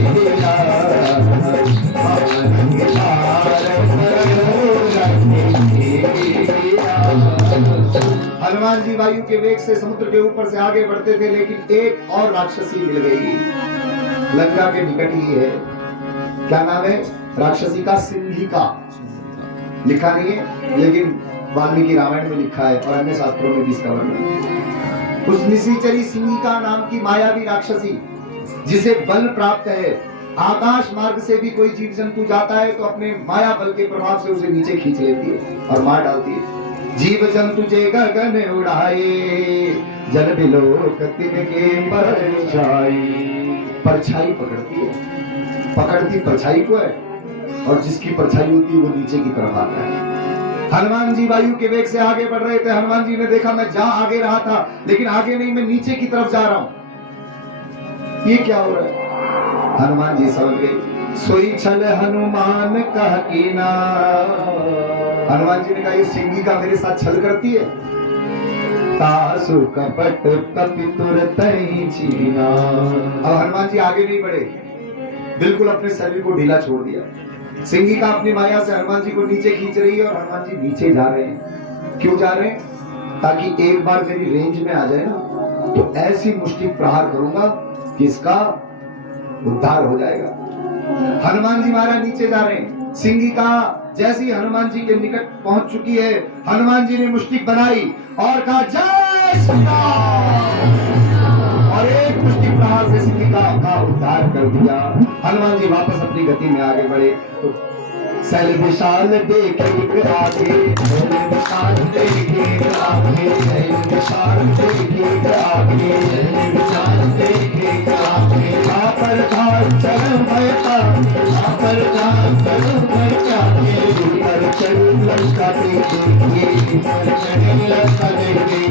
हनुमान जी वायु के वेग से समुद्र के ऊपर से आगे बढ़ते थे, लेकिन एक और राक्षसी मिल गई, लंका के निकट ही है। क्या नाम है राक्षसी का? सिंहिका। लिखा नहीं है, लेकिन वाल्मीकि रामायण में लिखा है और अन्य शास्त्रों में भी इसका वर्णन है। उस निशिचरी सिंहिका नाम की मायावी राक्षसी, जिसे बल प्राप्त है, आकाश मार्ग से भी कोई जीव जंतु जाता है तो अपने माया बल के प्रभाव से उसे नीचे खींच लेती है और मार डालती है। जीव जंतु जे गगन उड़ाए, जल बिलोक तिनके परछाई। परछाई पकड़ती है, पकड़ती परछाई को है, और जिसकी परछाई होती है वो नीचे की तरफ आता है। हनुमान जी वायु के वेग से आगे बढ़ रहे थे। हनुमान जी ने देखा मैं जा आगे रहा था, लेकिन आगे नहीं, मैं नीचे की तरफ जा रहा हूं, ये क्या हो रहा है? हनुमान जी समझ गए। सोई छल हनुमान कह कीना, हनुमान जी ने कहा ये सिंहिका मेरे साथ छल करती है। तासु कपट कपि तुरतहि छीना। अब हनुमान जी आगे नहीं बढ़े, बिल्कुल अपने शरीर को ढीला छोड़ दिया। सिंहिका अपनी माया से हनुमान जी को नीचे खींच रही है और हनुमान जी नीचे जा रहे हैं। क्यों जा रहे हैं? ताकि एक बार मेरी रेंज में आ जाए ना, तो ऐसी मुष्टि प्रहार करूंगा कि इसका उद्धार हो जाएगा। हनुमान जी महाराज नीचे जा रहे हैं। सिंहिका जैसी हनुमान जी के निकट पहुंच चुकी है, हनुमान जी ने मुष्टिक बनाई और कहा जय श्री राम, और एक मुष्टि प्रहार से सिंहिका का उद्धार कर दिया। हनुमान जी वापस अपनी गति में आगे बढ़े। तो सैल विशाल देखे आगे, सैल विशाल देखे आगे, सैल विशाल देखे आगे, सैल विशाल देखे आगे। पर धार चरण भयता, पर धार चरण भयता, पर चरण लंका देखे, पर चरण लंका देखे।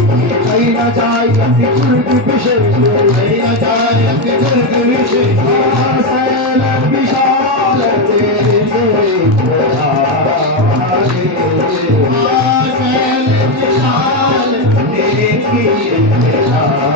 कहीं न जाए अति दुर्ग विशेष, कहीं न जाए अति दुर्ग विशेष। सैल विशाल देखे आगे, सैल विशाल देखे आगे।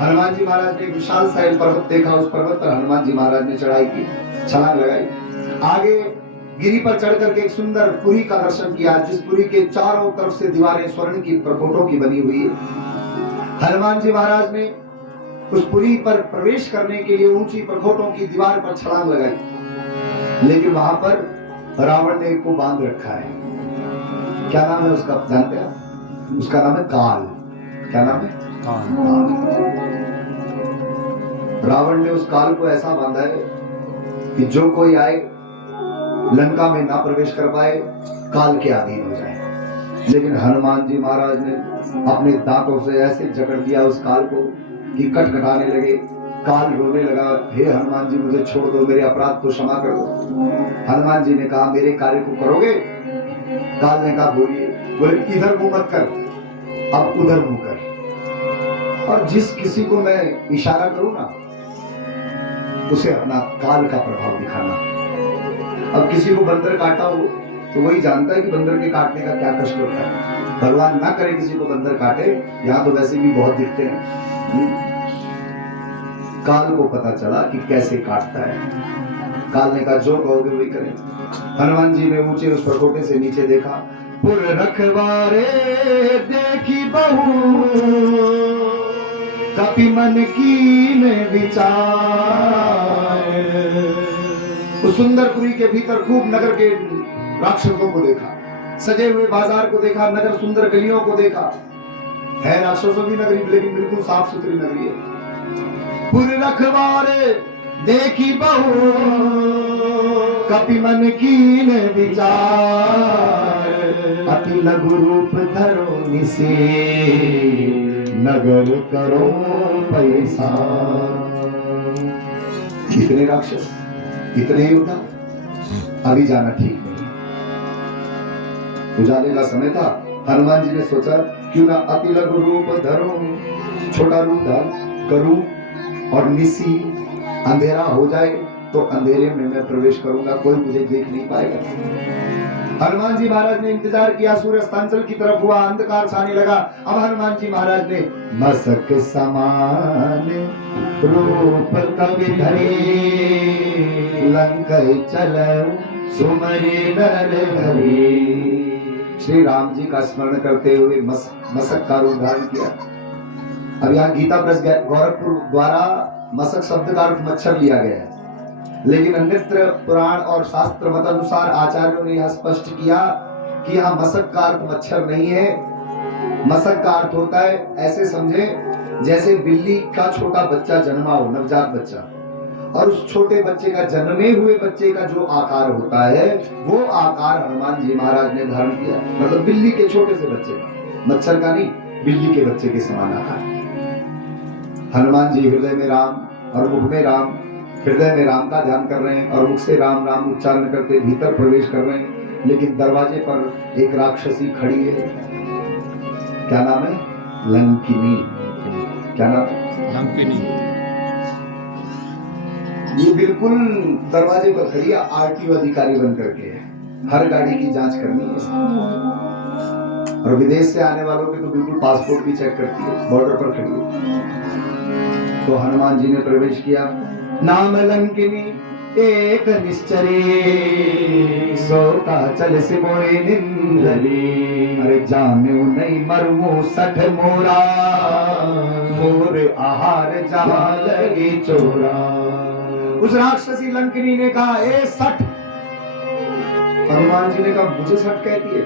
हनुमान जी महाराज ने विशाल साइल पर्वत देखा। उस पर्वत पर हनुमान जी महाराज ने चढ़ाई की, छलांग लगाई। आगे गिरी पर चढ़ करके एक सुंदर पुरी का दर्शन किया, जिस पुरी के चारों तरफ से दीवारें स्वर्ण की प्रकोठों की बनी हुई है। हनुमान जी महाराज ने उस पुरी पर प्रवेश करने के लिए ऊंची प्रकोठों की दीवार पर छलांग लगाई, लेकिन वहां पर रावण ने एक को बांध रखा है। क्या नाम है उसका, जानते हैं? उसका नाम है काल। क्या नाम है? रावण ने उस काल को ऐसा बांधा है कि जो कोई आए लंका में ना प्रवेश कर पाए, काल के अधीन हो जाए। लेकिन हनुमान जी महाराज ने अपने दांतों से ऐसे जकड़ दिया उस काल को कि कटकटाने लगे। काल रोने लगा, हे हनुमान जी मुझे छोड़ दो, मेरे अपराध को क्षमा कर दो। हनुमान जी ने कहा मेरे कार्य को करोगे? काल ने कहा बोलिए। बोले इधर मुंह मत कर, अब उधर मुंह कर। और जिस किसी को मैं इशारा करूं ना, उसे अपना काल का प्रभाव दिखाना। अब किसी को बंदर काटा हो तो वही जानता है कि बंदर के काटने का क्या कष्ट होता है। भगवान ना करे किसी को बंदर काटे, यहाँ तो वैसे भी बहुत दिखते हैं। काल को पता चला कि कैसे काटता है। काल ने कहा जो कहोगे वही करें। हनुमान जी ने ऊंचे उस परकोटे से नीचे देखा, पुर रखवारे देखी बहू, कपि मन कीन विचार। उस सुंदरपुरी के भीतर खूब नगर के राक्षसों को देखा, सजे हुए बाजार को देखा, नगर सुंदर गलियों को देखा। है राक्षसों की नगरी लेकिन बिल्कुल साफ सुथरी नगरी है। पुर रखवारे देखी बहू, कपि मन कीन विचार। अति लघु रूप धरो निसे, नगर करो पैसा। इतने राक्षस, इतने योद्धा, अभी जाना ठीक नहीं। उजाले का समय था। हनुमान जी ने सोचा क्यों ना अति लघु रूप धरो, छोटा रूप धारण करूं और निसी अंधेरा हो जाए तो अंधेरे में मैं प्रवेश करूंगा, कोई मुझे देख नहीं पाएगा। हनुमान जी महाराज ने इंतजार किया, सूर्य अस्तांचल की तरफ हुआ, अंधकार छाने लगा। अब हनुमान जी महाराज ने मसक समान रूप कपि धरे, लंका चलो सुमरे नर हरि। श्री राम जी का स्मरण करते हुए मसक का रूप धारण किया। अब यहाँ गीता प्रेस गोरखपुर द्वारा मसक शब्द का अर्थ मच्छर लिया गया है, लेकिन अन्यत्र पुराण और शास्त्र मत अनुसार आचार्यों ने यह स्पष्ट किया कि यहाँ मसक का अर्थ मच्छर नहीं है। मसक का अर्थ होता है, ऐसे समझे जैसे बिल्ली का छोटा बच्चा जन्मा हो, नवजात बच्चा, और उस छोटे बच्चे का, जन्मे हुए बच्चे का जो आकार होता है वो आकार हनुमान जी महाराज ने धारण किया। मतलब बिल्ली के छोटे से बच्चे का, मच्छर का नहीं, बिल्ली के बच्चे के समान आकार। हनुमान जी हृदय में राम और मुख में राम, हृदय में राम का ध्यान कर रहे हैं और मुख से राम राम उच्चारण करते भीतर प्रवेश कर रहे हैं। लेकिन दरवाजे पर एक राक्षसी खड़ी है। क्या नाम है? लंकिनी। क्या नाम है? लंकिनी। ये बिल्कुल दरवाजे पर खड़ी है, आरटीओ अधिकारी बन करके है। हर गाड़ी की जांच करनी है और विदेश से आने वालों के तो बिल्कुल पासपोर्ट भी चेक करती है, बॉर्डर पर खड़ी है। तो हनुमान जी ने प्रवेश किया। नाम लंकिनी एक निश्चरे, सो का चल से मोए निंदली। अरे जाने नहीं मरमु सठ मोरा, मोर आहार जहाँ लगी चोरा। उस राक्षसी लंकिनी ने कहा, ए सठ। हनुमान जी ने कहा, मुझे सठ कहती है?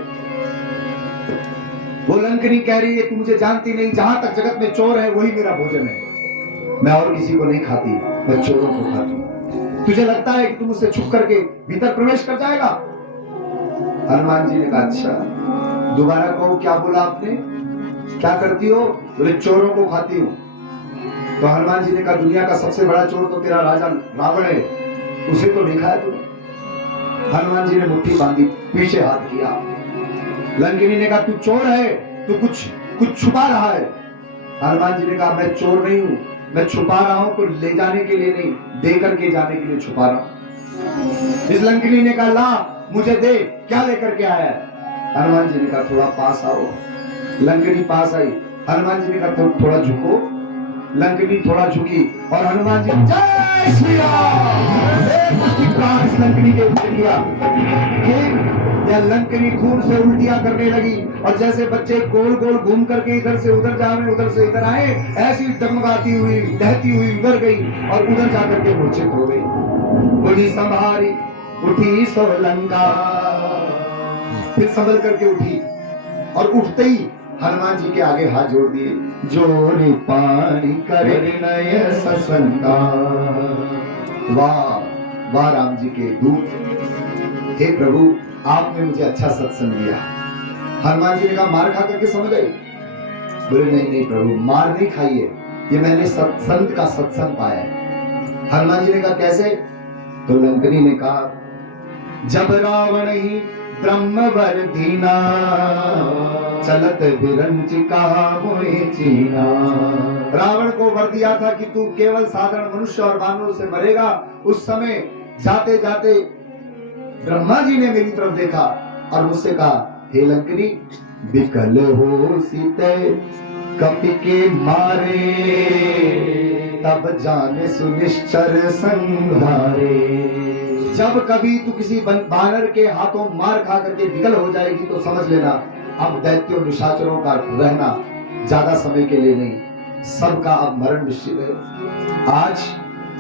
वो लंकिनी कह रही है, तू मुझे जानती नहीं, जहां तक जगत में चोर है वही मेरा भोजन है। मैं और किसी को नहीं खाती, मैं चोरों को खाती हूं। तुझे लगता है कि तुम मुझसे छुप करके भीतर प्रवेश कर जाएगा? हनुमान जी ने कहा, अच्छा दोबारा कहो, क्या बोला आपने? क्या करती हो? बोले चोरों को खाती हूँ। तो हनुमान जी ने कहा, दुनिया का सबसे बड़ा चोर तो तेरा राजा रावण है, उसे तो नहीं खाया तुमने? हनुमान जी ने मुट्ठी बांधी, पीछे हाथ किया। लंकिनी ने कहा, तू चोर है, तू कुछ छुपा रहा है। हनुमान जी ने कहा, मैं चोर नहीं हूं, मैं छुपा रहा हूं तो ले जाने के लिए नहीं, दे करके जाने के लिए छुपा रहा हूं। इस लंकिनी ने कहा, ला मुझे दे, क्या लेकर के आया है? हनुमान जी ने कहा, थोड़ा पास आओ। लंकिनी पास आई। हनुमान जी ने कहा, थोड़ा झुको। लंकिनी थोड़ा झुकी और हनुमान जी, जय श्री राम, प्राण इस लंकिनी के ऊपर किया। यह लंकिनी खून से उल्टियां करने लगी और जैसे बच्चे गोल गोल घूम करके इधर से उधर जा रहे, उधर से इधर आए, ऐसी डगमगाती हुई, बहती हुई उधर गई और उधर जाकर के मूर्छित हो गई। बोली संभारी उठी सो लंका, फिर संभल करके उठी और उठते ही हनुमान जी के आगे हाथ जोड़ दिए। जोड़ी पानी करे नय ससंगा। वाह वाह राम जी के दूत, हे प्रभु आपने मुझे अच्छा सत्संग दिया। हनुमान जी ने कहा, मार खा करके समझ गए? बोले नहीं नहीं प्रभु, मार नहीं खाई है, ये मैंने संत का सत्संग पाया है। हनुमान जी ने कहा, कैसे? तो लंकिनी ने कहा, जब रावण ही ब्रह्मवर दीना, चलत बिरंच कहा मोए चीना। रावण को वर दिया था कि तू केवल साधारण मनुष्य और वानरों से मरेगा। उस समय जाते जाते ब्रह्मा जी ने मेरी तरफ देखा और मुझसे कहा, हे लंकनी, विकल हो सीते कपि के मारे, तब जाने सुनिश्चर संहारे। जब कभी तू किसी बानर के हाथों मार खा करके विकल हो जाएगी तो समझ लेना अब दैत्यों निशाचरों का रहना ज्यादा समय के लिए नहीं, सबका अब मरण निश्चित है। आज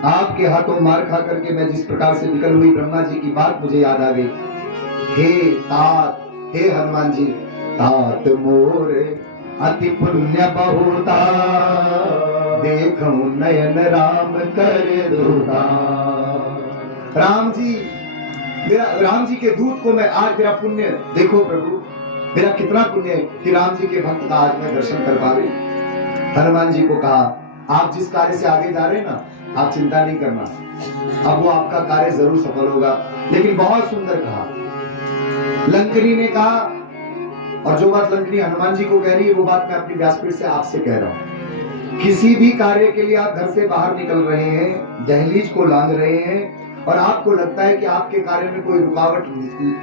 आपके हाथों मार खा करके मैं जिस प्रकार से विकल हुई, ब्रह्मा जी की बात मुझे याद आ गई। हे तात, हे हनुमान जी, तात मोरे अति पुण्य बहुता, देखूं नयन राम कर दूता। राम जी के दूत को मैं आज, मेरा पुण्य देखो प्रभु, मेरा कितना पुण्य है कि राम जी के भक्त का आज मैं दर्शन कर पा रही। हनुमान जी को कहा, आप जिस कार्य से आगे जा रहे हैं ना, आप चिंता नहीं करना, अब वो आपका कार्य जरूर सफल होगा। लेकिन बहुत सुंदर कहा लंकनी ने कहा, और जो बात लंकनी हनुमान जी को कह रही है वो बात मैं अपनी व्यासपीठ से आपसे कह रहा हूँ। किसी भी कार्य के लिए आप घर से बाहर निकल रहे हैं, दहलीज को लांघ रहे हैं और आपको लगता है कि आपके कार्य में कोई रुकावट,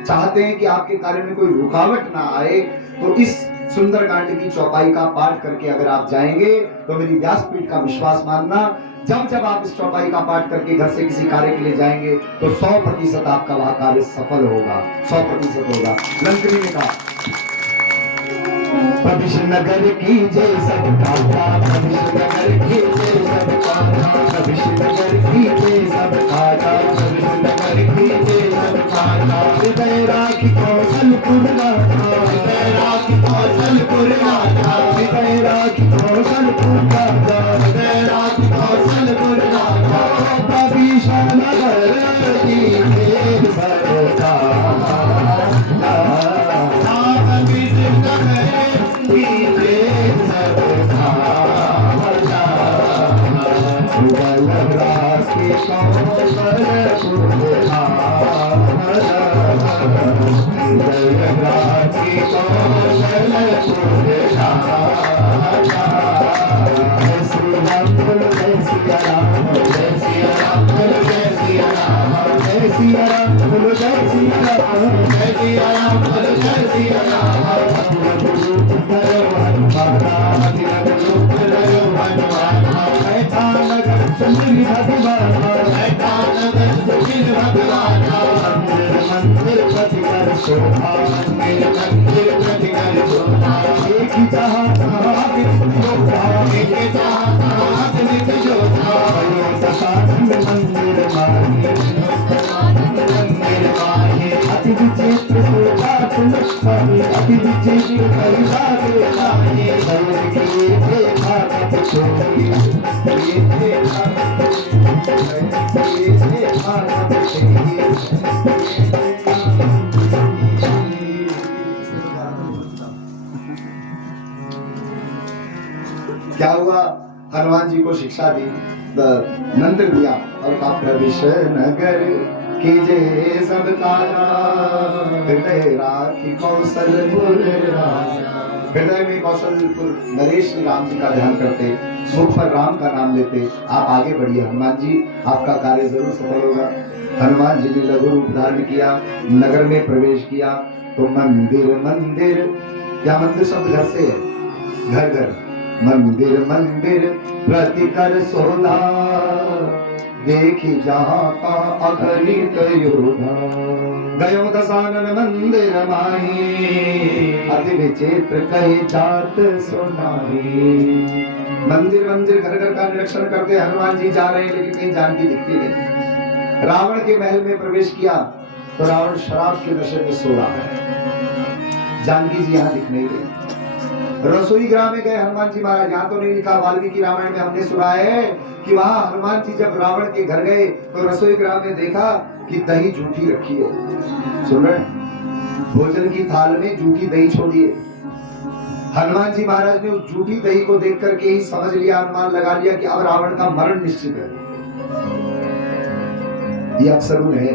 चाहते हैं कि आपके कार्य में कोई रुकावट ना आए, तो इस सुंदरकांड की चौपाई का पाठ करके अगर आप जाएंगे तो मेरी व्यासपीठ का विश्वास मानना, जब आप इस चौपाई का पाठ करके घर से किसी कार्य के लिए जाएंगे तो 100% आपका वह कार्य सफल होगा, 100% होगा। लंकनी ने कहा, भविष्य नगर की जय सब काका, भविष्य नगर की जय सब काका, भविष्य नगर की जय सब काका, भविष्य नगर की जय सब काका। हृदय राखी कौशलपुर राजा, हृदय राखी कौशलपुर राजा, हृदय राखी कौशलपुर राजा, हृदय राखी कौशलपुर राजा। भविष्य नगर की जय सब काका, भविष्य नगर क्या हुआ, हनुमान जी को शिक्षा दी, मंत्र दिया और कहा, प्रविश नगर की जय सब काजा, हृदय राखी कौशलपुर राजा। हृदय में कौशलपुर नरेश श्री राम जी का ध्यान करते, मुख पर राम का नाम लेते, आप आगे बढ़िए हनुमान जी, आपका कार्य जरूर सफल होगा। हनुमान जी ने लघु रूप धारण किया, नगर में प्रवेश किया तो मंदिर मंदिर, या मंदिर शब्द घर से है, घर घर, मंदिर मंदिर प्रतिकर सोधा, देखी जहाँ का अगणित योधा। गयो दशानन मंदिर माही, अति विचित्र कही जात सुनाही। मंदिर मंदिर घर घर का निरीक्षण करते हनुमान जी जा रहे हैं, लेकिन कहीं जानकी दिखती नहीं। रावण के महल में प्रवेश किया तो रावण शराब के नशे में सो रहा है, जानकी जी यहाँ दिख नहीं रही। रसोई गृह में गए हनुमान जी महाराज, यहाँ तो नहीं लिखा, वाल्मीकि रामायण में हमने सुना है कि वहां हनुमान जी जब रावण के घर गए तो रसोई गृह में देखा कि दही जूठी रखी है। सुन रहे, भोजन की थाल में जूठी दही छोड़ी है। हनुमान जी महाराज ने उस जूठी दही को देख करके ही समझ लिया, अनुमान लगा लिया कि अब रावण का मरण निश्चित है। ये अपशगुन है।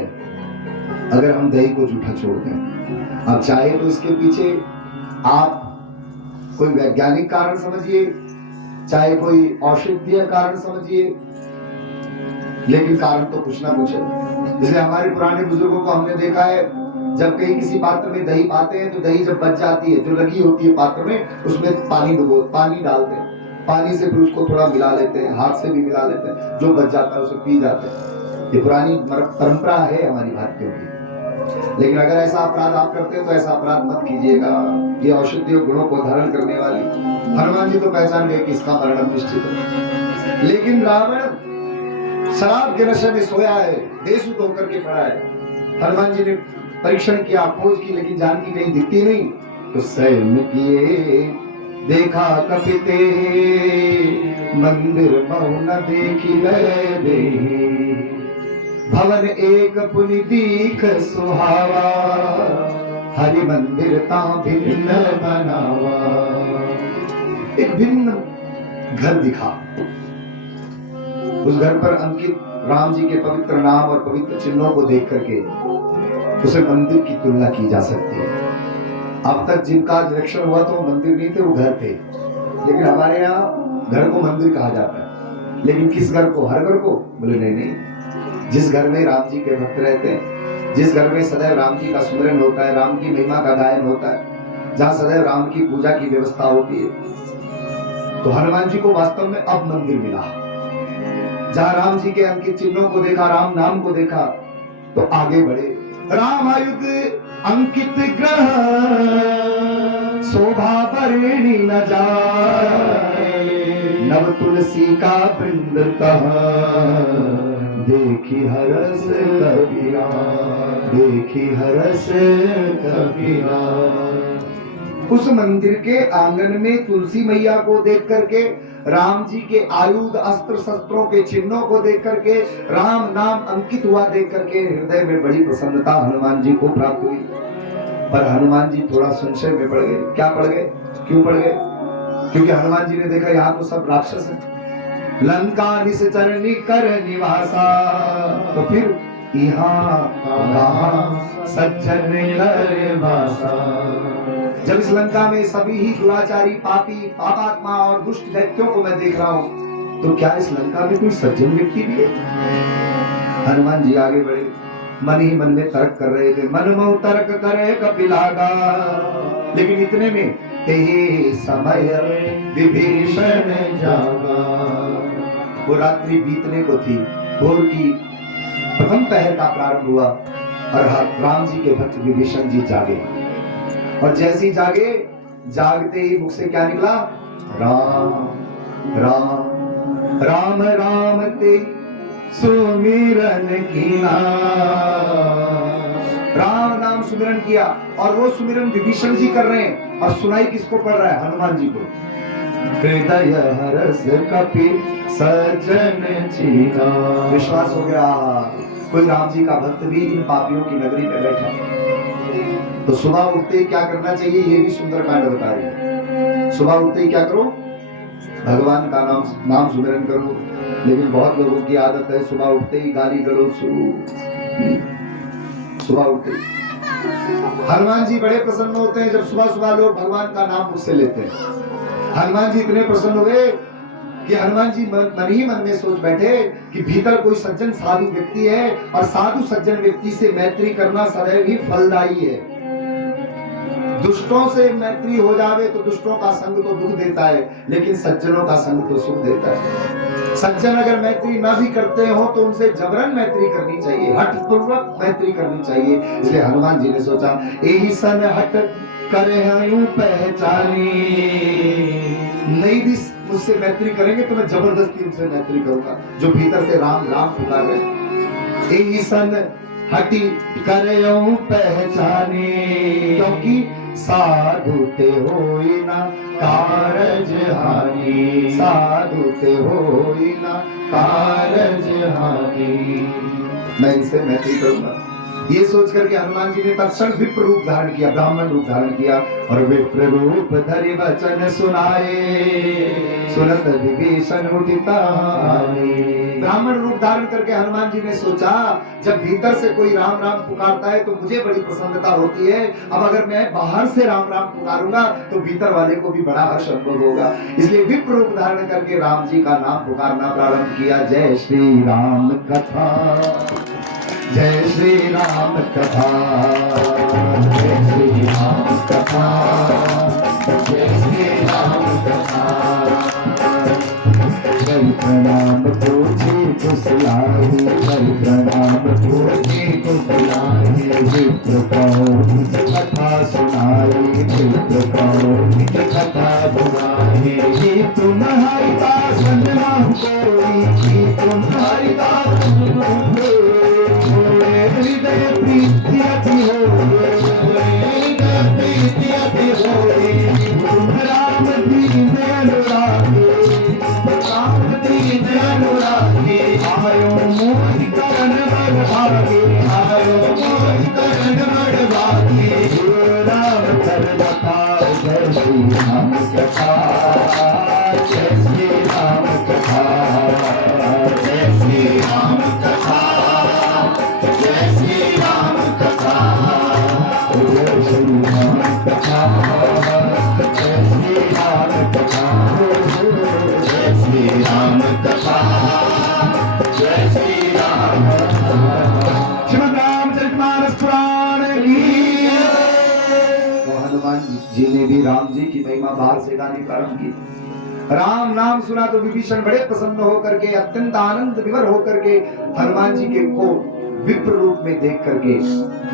अगर हम दही को जूठा छोड़ दें। अब चाहे तो इसके पीछे आप कोई वैज्ञानिक कारण समझिए, चाहे कोई औषधीय कारण समझिए, लेकिन कारण तो कुछ ना कुछ है। इसलिए हमारे पुराने बुजुर्गों को हमने देखा है, जब कहीं किसी पात्र में दही पाते हैं तो दही जब बच जाती है, जो लगी होती है पात्र में, उसमें पानी डालते हैं, पानी से फिर उसको थोड़ा मिला लेते हैं, हाथ से भी मिला लेते हैं, जो बच जाता है उसे पी जाते हैं। ये पुरानी परंपरा है हमारी भारतीयों की। लेकिन अगर ऐसा अपराध आप करते हैं तो ऐसा अपराध मत कीजिएगा। ये औषधीय गुणों को धारण करने वाली हनुमान जी तो पहचान गए कि इसका मरण निश्चित है। लेकिन रावण शराब के नशे में सोया है, बेसुध होकर के पड़ा है। हनुमान जी ने परीक्षण किया, खोज की, लेकिन जानकी कहीं दिखती नहीं। तो सैन्य किए देखा कपिते, मंदिर मौन देखी गए देही, भवन एक पुनि दीख सुहावा, हरि मंदिर ता भिन्न बनावा। एक भिन्न घर दिखा, उस घर पर अंकित राम जी के पवित्र नाम और पवित्र चिन्हों को देख करके उसे मंदिर की तुलना की जा सकती है। अब तक जिनका निरीक्षण हुआ तो मंदिर नहीं थे, वो घर थे। लेकिन हमारे यहाँ घर को मंदिर कहा जाता है। लेकिन किस घर को? हर घर को? बोले नहीं नहीं, जिस घर में राम जी के भक्त रहते हैं, जिस घर में सदैव राम जी का स्मरण होता है, राम की महिमा का गायन होता है, जहाँ सदैव राम की पूजा की व्यवस्था होती है। तो हनुमान जी को वास्तव में अब मंदिर मिला। जहाँ राम जी के अंकित चिन्हों को देखा, राम नाम को देखा, तो आगे बढ़े। रामायुध अंकित ग्रह शोभा बरेणी न जाए, नव तुलसी का वृंद देखी हरस कबीरा, देखी हरस कबीरा। उस मंदिर के आंगन में तुलसी मैया को देख करके, राम जी के आयुध अस्त्र शस्त्रों के चिन्हों को देख करके, राम नाम अंकित हुआ देख करके हृदय में बड़ी प्रसन्नता हनुमान जी को प्राप्त हुई। पर हनुमान जी थोड़ा संशय में पड़ गए। क्या पड़ गए? क्यों पड़ गए? क्योंकि हनुमान जी ने देखा यहाँ तो सब राक्षस हैं। लंका निश्चर कर निवासा, तो फिर यहाँ सज्जन कर वासा। जब इस लंका में सभी ही दुराचारी, पापी, पापात्मा और दुष्ट दैत्यों को मैं देख रहा हूँ, तो क्या इस लंका में कोई सज्जन व्यक्ति भी है? हनुमान जी आगे बढ़े, मन ही मन में तर्क कर रहे थे। मन में तर्क करे कपिलागा, लेकिन इतने में ते समय विभीषण जागा। वो रात्रि बीतने को थी, भोर की प्रथम पहर का प्रारंभ हुआ और राम जी के भक्त विभीषण जी जागे। और जैसे ही जागे, जागते ही मुख से क्या निकला? राम राम राम राम ते सुमिरन किया। राम नाम सुमिरन किया, और वो सुमिरन विभीषण जी कर रहे हैं। और सुनाई किसको पड़ रहा है? हनुमान जी को। हृदय हरस कपि सज्जन चीना। विश्वास हो गया, कोई राम जी का भक्त भी इन पापियों की नगरी में बैठा। तो सुबह उठते ही क्या करना चाहिए, ये भी सुंदर कांड बता रही है। सुबह उठते ही क्या करो? भगवान का नाम सुमिरन करो। लेकिन बहुत लोगों की आदत है सुबह उठते ही गाली गलौज शुरू। सुबह उठते ही हनुमान जी बड़े प्रसन्न होते हैं जब सुबह सुबह लोग भगवान का नाम मुझसे लेते हैं। हनुमान जी इतने प्रसन्न हुए कि हनुमान जी मन ही मन में सोच बैठे कि भीतर कोई सज्जन साधु व्यक्ति है, और साधु सज्जन व्यक्ति से मैत्री करना सदैव ही फलदायी है। दुष्टों से मैत्री हो जावे तो दुष्टों का संग तो दुख देता है, लेकिन सज्जनों का संग तो सुख देता है। सज्जन अगर मैत्री ना भी करते हो तो उनसे जबरन मैत्री करनी चाहिए, हठपूर्वक मैत्री करनी चाहिए। इसलिए हनुमान जी ने सोचा, यही सन हट करे यूं पहचानी, नहीं भी मुझसे मैत्री करेंगे तो मैं जबरदस्ती उनसे मैत्री करूंगा, जो भीतर से राम राम पुकार रहे। यही सन हटी करे यूं पहचानी, क्योंकि साधु ते होई ना कारज हानि, साधु ते होई ना कारज हानि। मैं इनसे मैत्री करूंगा। ये सोच करके हनुमान जी ने तत्क्षण विप्र रूप धारण किया, ब्राह्मण रूप धारण किया, और विप्र रूप धरि वचन सुनाए, सुनत विभीषण मुदिता आए। ब्राह्मण रूप धारण करके हनुमान जी ने सोचा, जब भीतर से कोई राम राम पुकारता है तो मुझे बड़ी प्रसन्नता होती है, अब अगर मैं बाहर से राम राम पुकारूंगा तो भीतर वाले को भी बड़ा हर्ष अनुभव होगा। इसलिए विप्र रूप धारण करके राम जी का नाम पुकारना प्रारंभ किया। जय श्री राम कथा, जय श्री राम कथा, जय श्री राम कथा, जय श्री राम कथा। जय प्रणाम पूछे कुशलाही, जय प्रणाम पूछे कुशलाही, विप्र कहो कथा सुनाई, विप्र कहो कथा सुनाई। ये तुम्हारी दास नाम कोई, ये तुम्हारी दास नाम कोई, हृदय प्रीति अति हो, हृदय प्रीति अति हो, तुम राम दीन अनुरागी, राम दीन अनुरागी। आयो मोहि करण बड़ भागे, आयो मोहि करण बड़ भागे। राम कर बताओ जय श्री राम कथा, जय श्री राम कथा, जय श्री राम कथा, जय श्री राम कथा, जय श्री राम कथा, जय श्री राम कथा, जय श्री राम कथा, जय श्री राम कथा। श्रीमद् रामचरितमानस पुराण की। तो हनुमान जी ने भी राम जी की महिमा बाहर से गानी प्रारंभ की। राम नाम सुना तो विभीषण बड़े प्रसन्न होकर के, अत्यंत आनंद विभोर होकर के हनुमान जी के को विप्र रूप में देख करके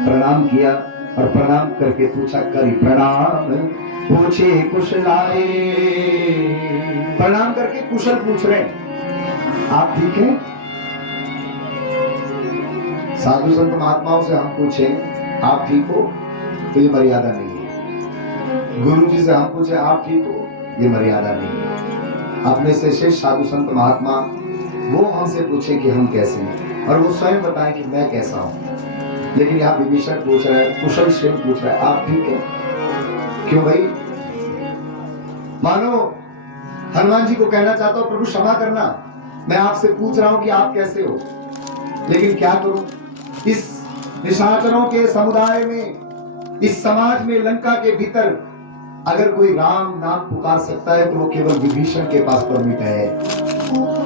प्रणाम किया और प्रणाम करके पूछा, करी प्रणाम पूछे कुशलाए। प्रणाम करके कुशल पूछ रहे, आप ठीक हैं? साधु संत महात्माओं से हम पूछें आप ठीक हो तो ये मर्यादा नहीं है। गुरु जी से हम पूछे आप ठीक हो, ये मर्यादा नहीं है। अपने से शेष साधु संत महात्मा वो हमसे पूछे कि हम कैसे हैं और वो स्वयं बताएं कि मैं कैसा हूं। लेकिन यहाँ विभीषण पूछ रहा है, कुशल शेष पूछ रहा है आप ठीक है? क्यों भाई? मानो हनुमान जी को कहना चाहता हूं प्रभु क्षमा करना, मैं आपसे पूछ रहा हूं कि आप कैसे हो, लेकिन क्या करूं, इस निशाचरों के समुदाय में, इस समाज में, लंका के भीतर अगर कोई राम नाम पुकार सकता है तो वो केवल विभीषण के पास परमिट है।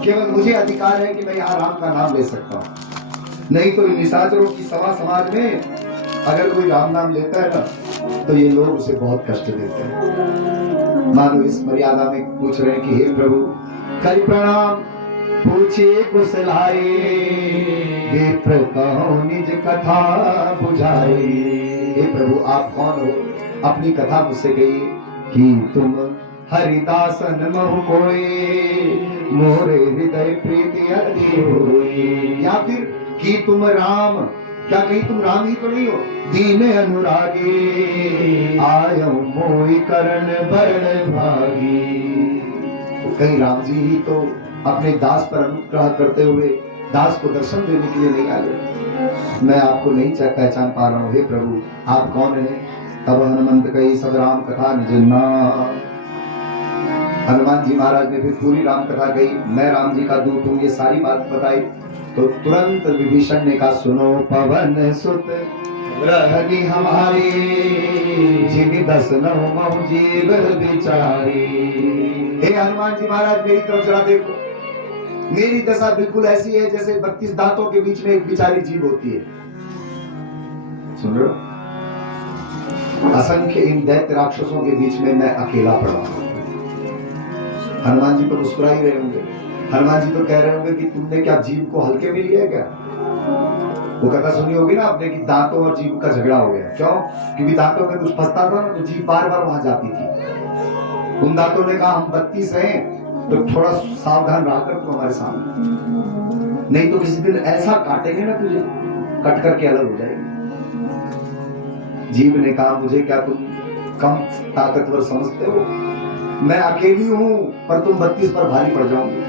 केवल मुझे अधिकार है कि मैं यहाँ राम का नाम ले सकता हूँ, नहीं तो निशाचरों की सभा समाज में अगर कोई राम नाम लेता है ना तो ये लोग उसे बहुत कष्ट देते हैं। मानो इस मर्यादा में पूछ रहे हैं कि हे प्रभु करी प्रणाम पूछे कुशलाए, विप्र कहो निज कथा बुझाए। हे प्रभु आप कौन हो, अपनी कथा मुझसे कहिए कि तुम हरिदासन महु कोई, मोरे हृदय प्रीति अति होई। या फिर कि तुम राम, क्या कहीं तुम राम ही तो नहीं हो? दीन अनुरागी आयो मोहि करण बड़ भागी। तो कहीं राम जी ही तो अपने दास पर अनुग्रह करते हुए दास को दर्शन देने के लिए नहीं आए? मैं आपको नहीं पहचान पा रहा हूँ, हे प्रभु आप कौन हैं? तब हनुमंत कही सब राम कथा निज नाम। हनुमान जी महाराज ने फिर पूरी राम कथा कही, मैं राम जी का दूत हूँ, ये सारी बात बताई। तो तुरंत विभीषण ने कहा सुनो पवन सुत रहनी हमारी, जिन दस नौ महु जीव बिचारी। हे हनुमान जी महाराज मेरी तरफ जरा देखो, मेरी दशा बिल्कुल ऐसी है जैसे 32 दांतों के बीच में एक बिचारी जीव होती है। सुन रहे हो? असंख्य इन दैत्य राक्षसों के बीच में मैं अकेला पड़ा हूं। हनुमान जी तो मुस्कुरा ही रहे होंगे, हनुमान जी तो कह रहे होंगे कि तुमने क्या जीव को हल्के में लिया है क्या? वो कथा सुनी होगी ना आपने कि दांतों और जीव का झगड़ा हो गया। क्यों? क्योंकि दांतों में कुछ फंसता था ना तो जीव बार बार वहां जाती थी। उन दांतों ने कहा हम 32 हैं तो थोड़ा सावधान रहा कर तू हमारे सामने, नहीं तो किसी दिन ऐसा काटेंगे ना तुझे कट करके अलग हो जाएगी। जीव ने कहा मुझे क्या तुम कम ताकतवर समझते हो? मैं अकेली हूं पर तुम 32 पर भारी पड़ जाओगे।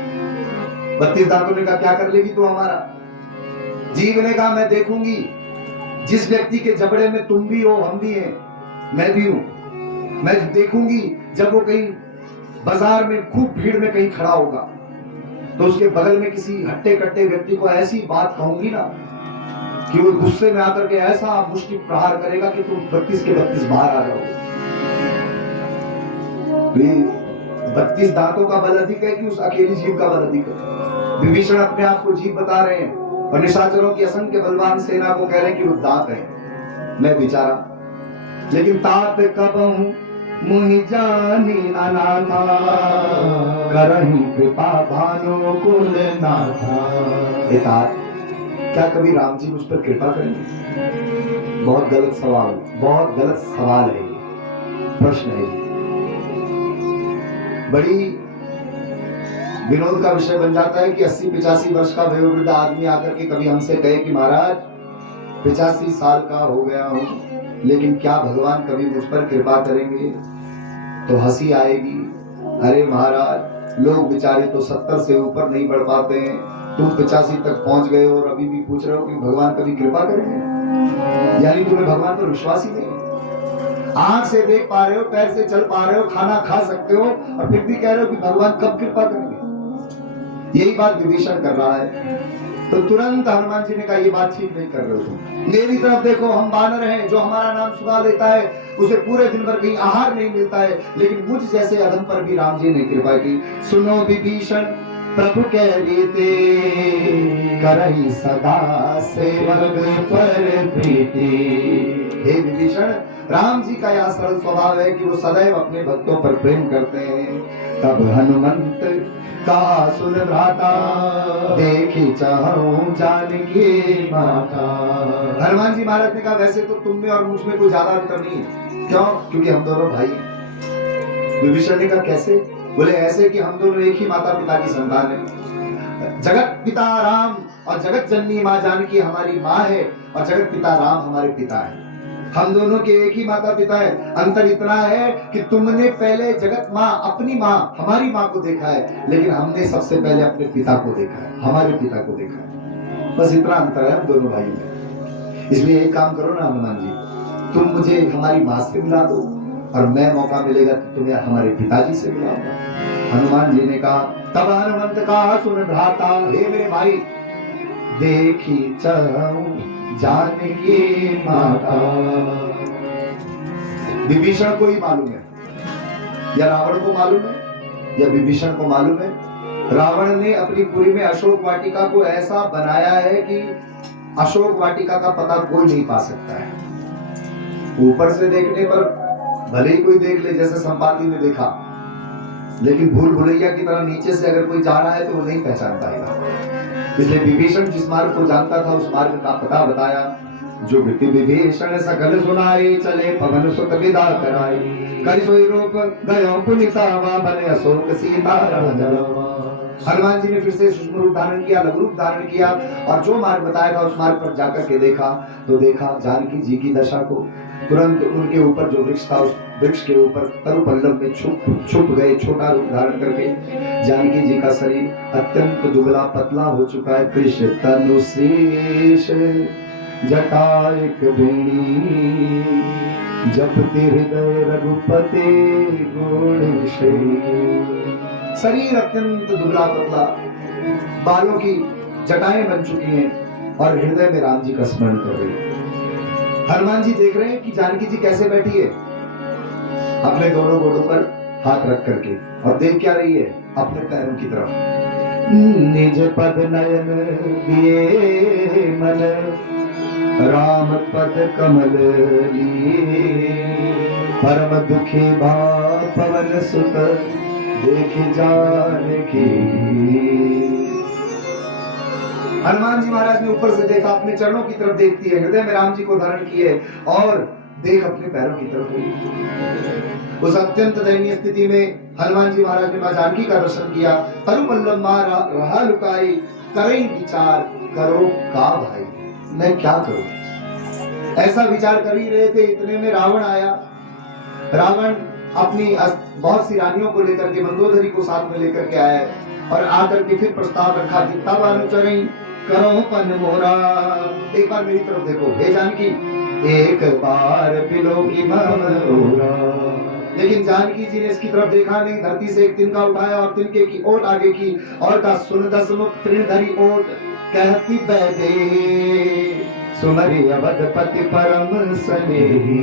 32 दांतों ने कहा क्या कर लेगी तू हमारा? जीव ने कहा मैं देखूंगी, जिस व्यक्ति के जबड़े में तुम भी हो हम भी हैं, मैं भी हूं, मैं देखूंगी जब वो कहीं बाजार में खूब भीड़ में कहीं खड़ा होगा तो उसके बगल में किसी हट्टे कट्टे व्यक्ति को ऐसी बात कहूंगी ना कि वो गुस्से में आकर के ऐसा मुष्टि प्रहार करेगा कि तुम 32 के 32 बाहर आ जाओगे। 32 दांतों का बल अधिक है कि उस अकेली जीव का बल अधिक है। विभीषण अपने आप को जीव बता रहे हैं और निशाचरों की असंख्य बलवान सेना को कह रहे हैं कि वो दांत है। मैं बेचारा, लेकिन तात कब हूं मुहि जानी अनाथा, करही कृपा भानु कुल नाथा। क्या कभी राम जी मुझ पर कृपा करेंगे? बहुत गलत सवाल, बहुत गलत सवाल है, प्रश्न है, बड़ी विनोद का विषय बन जाता है कि 80-85 वर्ष का वयोवृद्ध आदमी आकर के कभी हमसे कहे कि महाराज 85 साल का हो गया हूं, लेकिन क्या भगवान कभी मुझ पर कृपा करेंगे? तो हंसी आएगी। अरे महाराज, लोग बेचारे तो 70 से ऊपर नहीं बढ़ पाते हैं, तुम 85 तक पहुंच गए और अभी भी पूछ रहे हो कि भगवान कभी कृपा करेंगे? यानी तुम्हें भगवान पर विश्वास ही नहीं। आंख से देख पा रहे हो, पैर से चल पा रहे हो, खाना खा सकते हो और फिर भी कह रहे हो कि भगवान कब कृपा करेंगे? यही बात विभीषण कर रहा है। तो तुरंत हनुमान जी ने कहा ये बात ठीक नहीं कर रहे हो तुम। मेरी तरफ देखो, हम बानर हैं, जो हमारा नाम सुना लेता है उसे पूरे दिन भर कहीं आहार नहीं मिलता है, लेकिन मुझ जैसे अधम पर भी राम जी ने कृपा की। सुनो विभीषण, प्रभु कह रीते, करही सदा सेवक पर प्रीति। हे विभीषण, राम जी का यह सरल स्वभाव है कि वो सदैव अपने भक्तों पर प्रेम करते हैं। तब हनुमंत का सुन भ्राता, देखी चाहूं जानकी माता। हनुमान जी महाराज ने कहा वैसे तो तुम में और मुझ में कोई ज्यादा अंतर नहीं है। क्यों? क्योंकि हम दोनों भाई हैं। विभीषण ने कहा कैसे? बोले ऐसे कि हम दोनों एक ही माता पिता की संतान है। जगत पिता राम और जगत जननी माँ जानकी हमारी माँ है और जगत पिता राम हमारे पिता है। हम दोनों के एक ही माता पिता है। अंतर इतना है कि तुमने पहले जगत माँ, अपनी माँ, हमारी माँ को देखा है, लेकिन हमने सबसे पहले अपने पिता को देखा है, हमारे पिता को देखा है। बस इतना अंतर है हम दोनों भाई में। इसलिए एक काम करो ना हनुमान जी, तुम मुझे हमारी माँ से मिला दो और मैं मौका मिलेगा तो तुम्हें हमारे पिताजी से मिलाऊंगा। हनुमान जी ने कहा तब हनुमंत का सुन भ्राता, हे मेरे भाई, देखी चाहूं जानकी माता। विभीषण को ही मालूम है या रावण को मालूम है या विभीषण को मालूम है, रावण ने अपनी पुरी में अशोक वाटिका को ऐसा बनाया है कि अशोक वाटिका का पता कोई नहीं पा सकता है। ऊपर से देखने पर भले ही कोई देख ले, जैसे संपाति ने देखा, लेकिन भूल भुलैया की तरह नीचे से अगर कोई जा रहा है तो वो नहीं पहचान पाएगा। इसलिए विभीषण जिस मार्ग को जानता था उस मार्ग का पता बताया। जो विभीषण सकल सुनाई, चले पवन सुत विदा कराई, करि सोई रूप गयो पुनीतावा, बने अशोक सीता रमजलवा। हनुमान जी ने फिर से सूक्ष्म रूप धारण किया, लघु रूप धारण किया और जो मार्ग बताया था उस मार्ग पर जाकर के देखा तो देखा जानकी जी की दशा को। तुरंत उनके ऊपर जो वृक्ष था उस वृक्ष के ऊपर तरु पल्लव में छुप गए, छोटा रूप धारण करके। जानकी जी का शरीर अत्यंत दुबला पतला हो चुका है। कृष तनु शेष जटायक वेणी, जपति हृदय रघुपति गुण श्री। शरीर अत्यंत दुबला पतला, बालों की जटाएं बन चुकी हैं और हृदय में राम जी का स्मरण कर रही है। हनुमान जी देख रहे हैं कि जानकी जी कैसे बैठी है, अपने दोनों गोड़ों पर हाथ रख करके, और देख क्या रही है? अपने पैरों की तरफ। निज पद नयन दिए मन, राम पद कमल लिए, परम दुखी भाव पवन सुत, देखी जानकी। हनुमान जी महाराज ने ऊपर से देखा, अपने चरणों की तरफ देखती है, हृदय में राम जी को धारण किए और देख अपने पैरों की तरफ हुई। उस अत्यंत दयनीय स्थिति में हनुमान जी महाराज ने मां जानकी का दर्शन किया। तरु पल्लव मारा रहा लुकाई, करे विचार करो का भाई, मैं क्या करूं? ऐसा विचार कर ही रहे थे, इतने में रावण आया। रावण अपनी बहुत सी रानियों को लेकर के, मंदोदरी को साथ में लेकर के आया और आकर के फिर प्रस्ताव रखा कि तब अनुचरी करो पन मोरा। एक बार मेरी तरफ देखो हे जानकी, एक बार पिलो की ममोरा। लेकिन जानकी जी ने इसकी तरफ देखा नहीं, धरती से एक तिनका उठाया और तिनके की ओट आगे की और का सुन दस मुख तृणधरी ओट कहती बैदे सुमरि अवधपति परम स्नेही।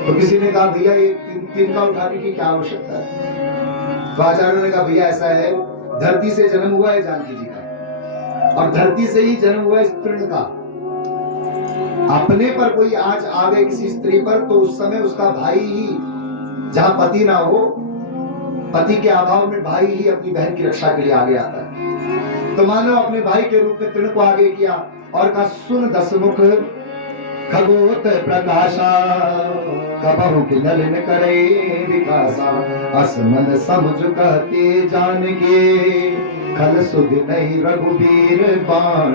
तो किसी ने कहा भैया ये तिनका उठाने की क्या आवश्यकता है? तो आचार्यों ने कहा भैया ऐसा है, धरती से जन्म हुआ है जानकी जी का और धरती से ही जन्म हुआ है इस तृण का। अपने पर कोई आज आवे किसी स्त्री पर तो उस समय उसका भाई ही, जहां पति ना हो, पति के अभाव में भाई ही अपनी बहन की रक्षा के लिए आगे आता है। तो मानो अपने भाई के रूप में तृण को आगे किया और कहा सुन दसमुख खगोत प्रकाशा कबहु की नलिन करे विकासा असमन समझ कहते जान गे खल सुध नहीं रघुबीर बाण।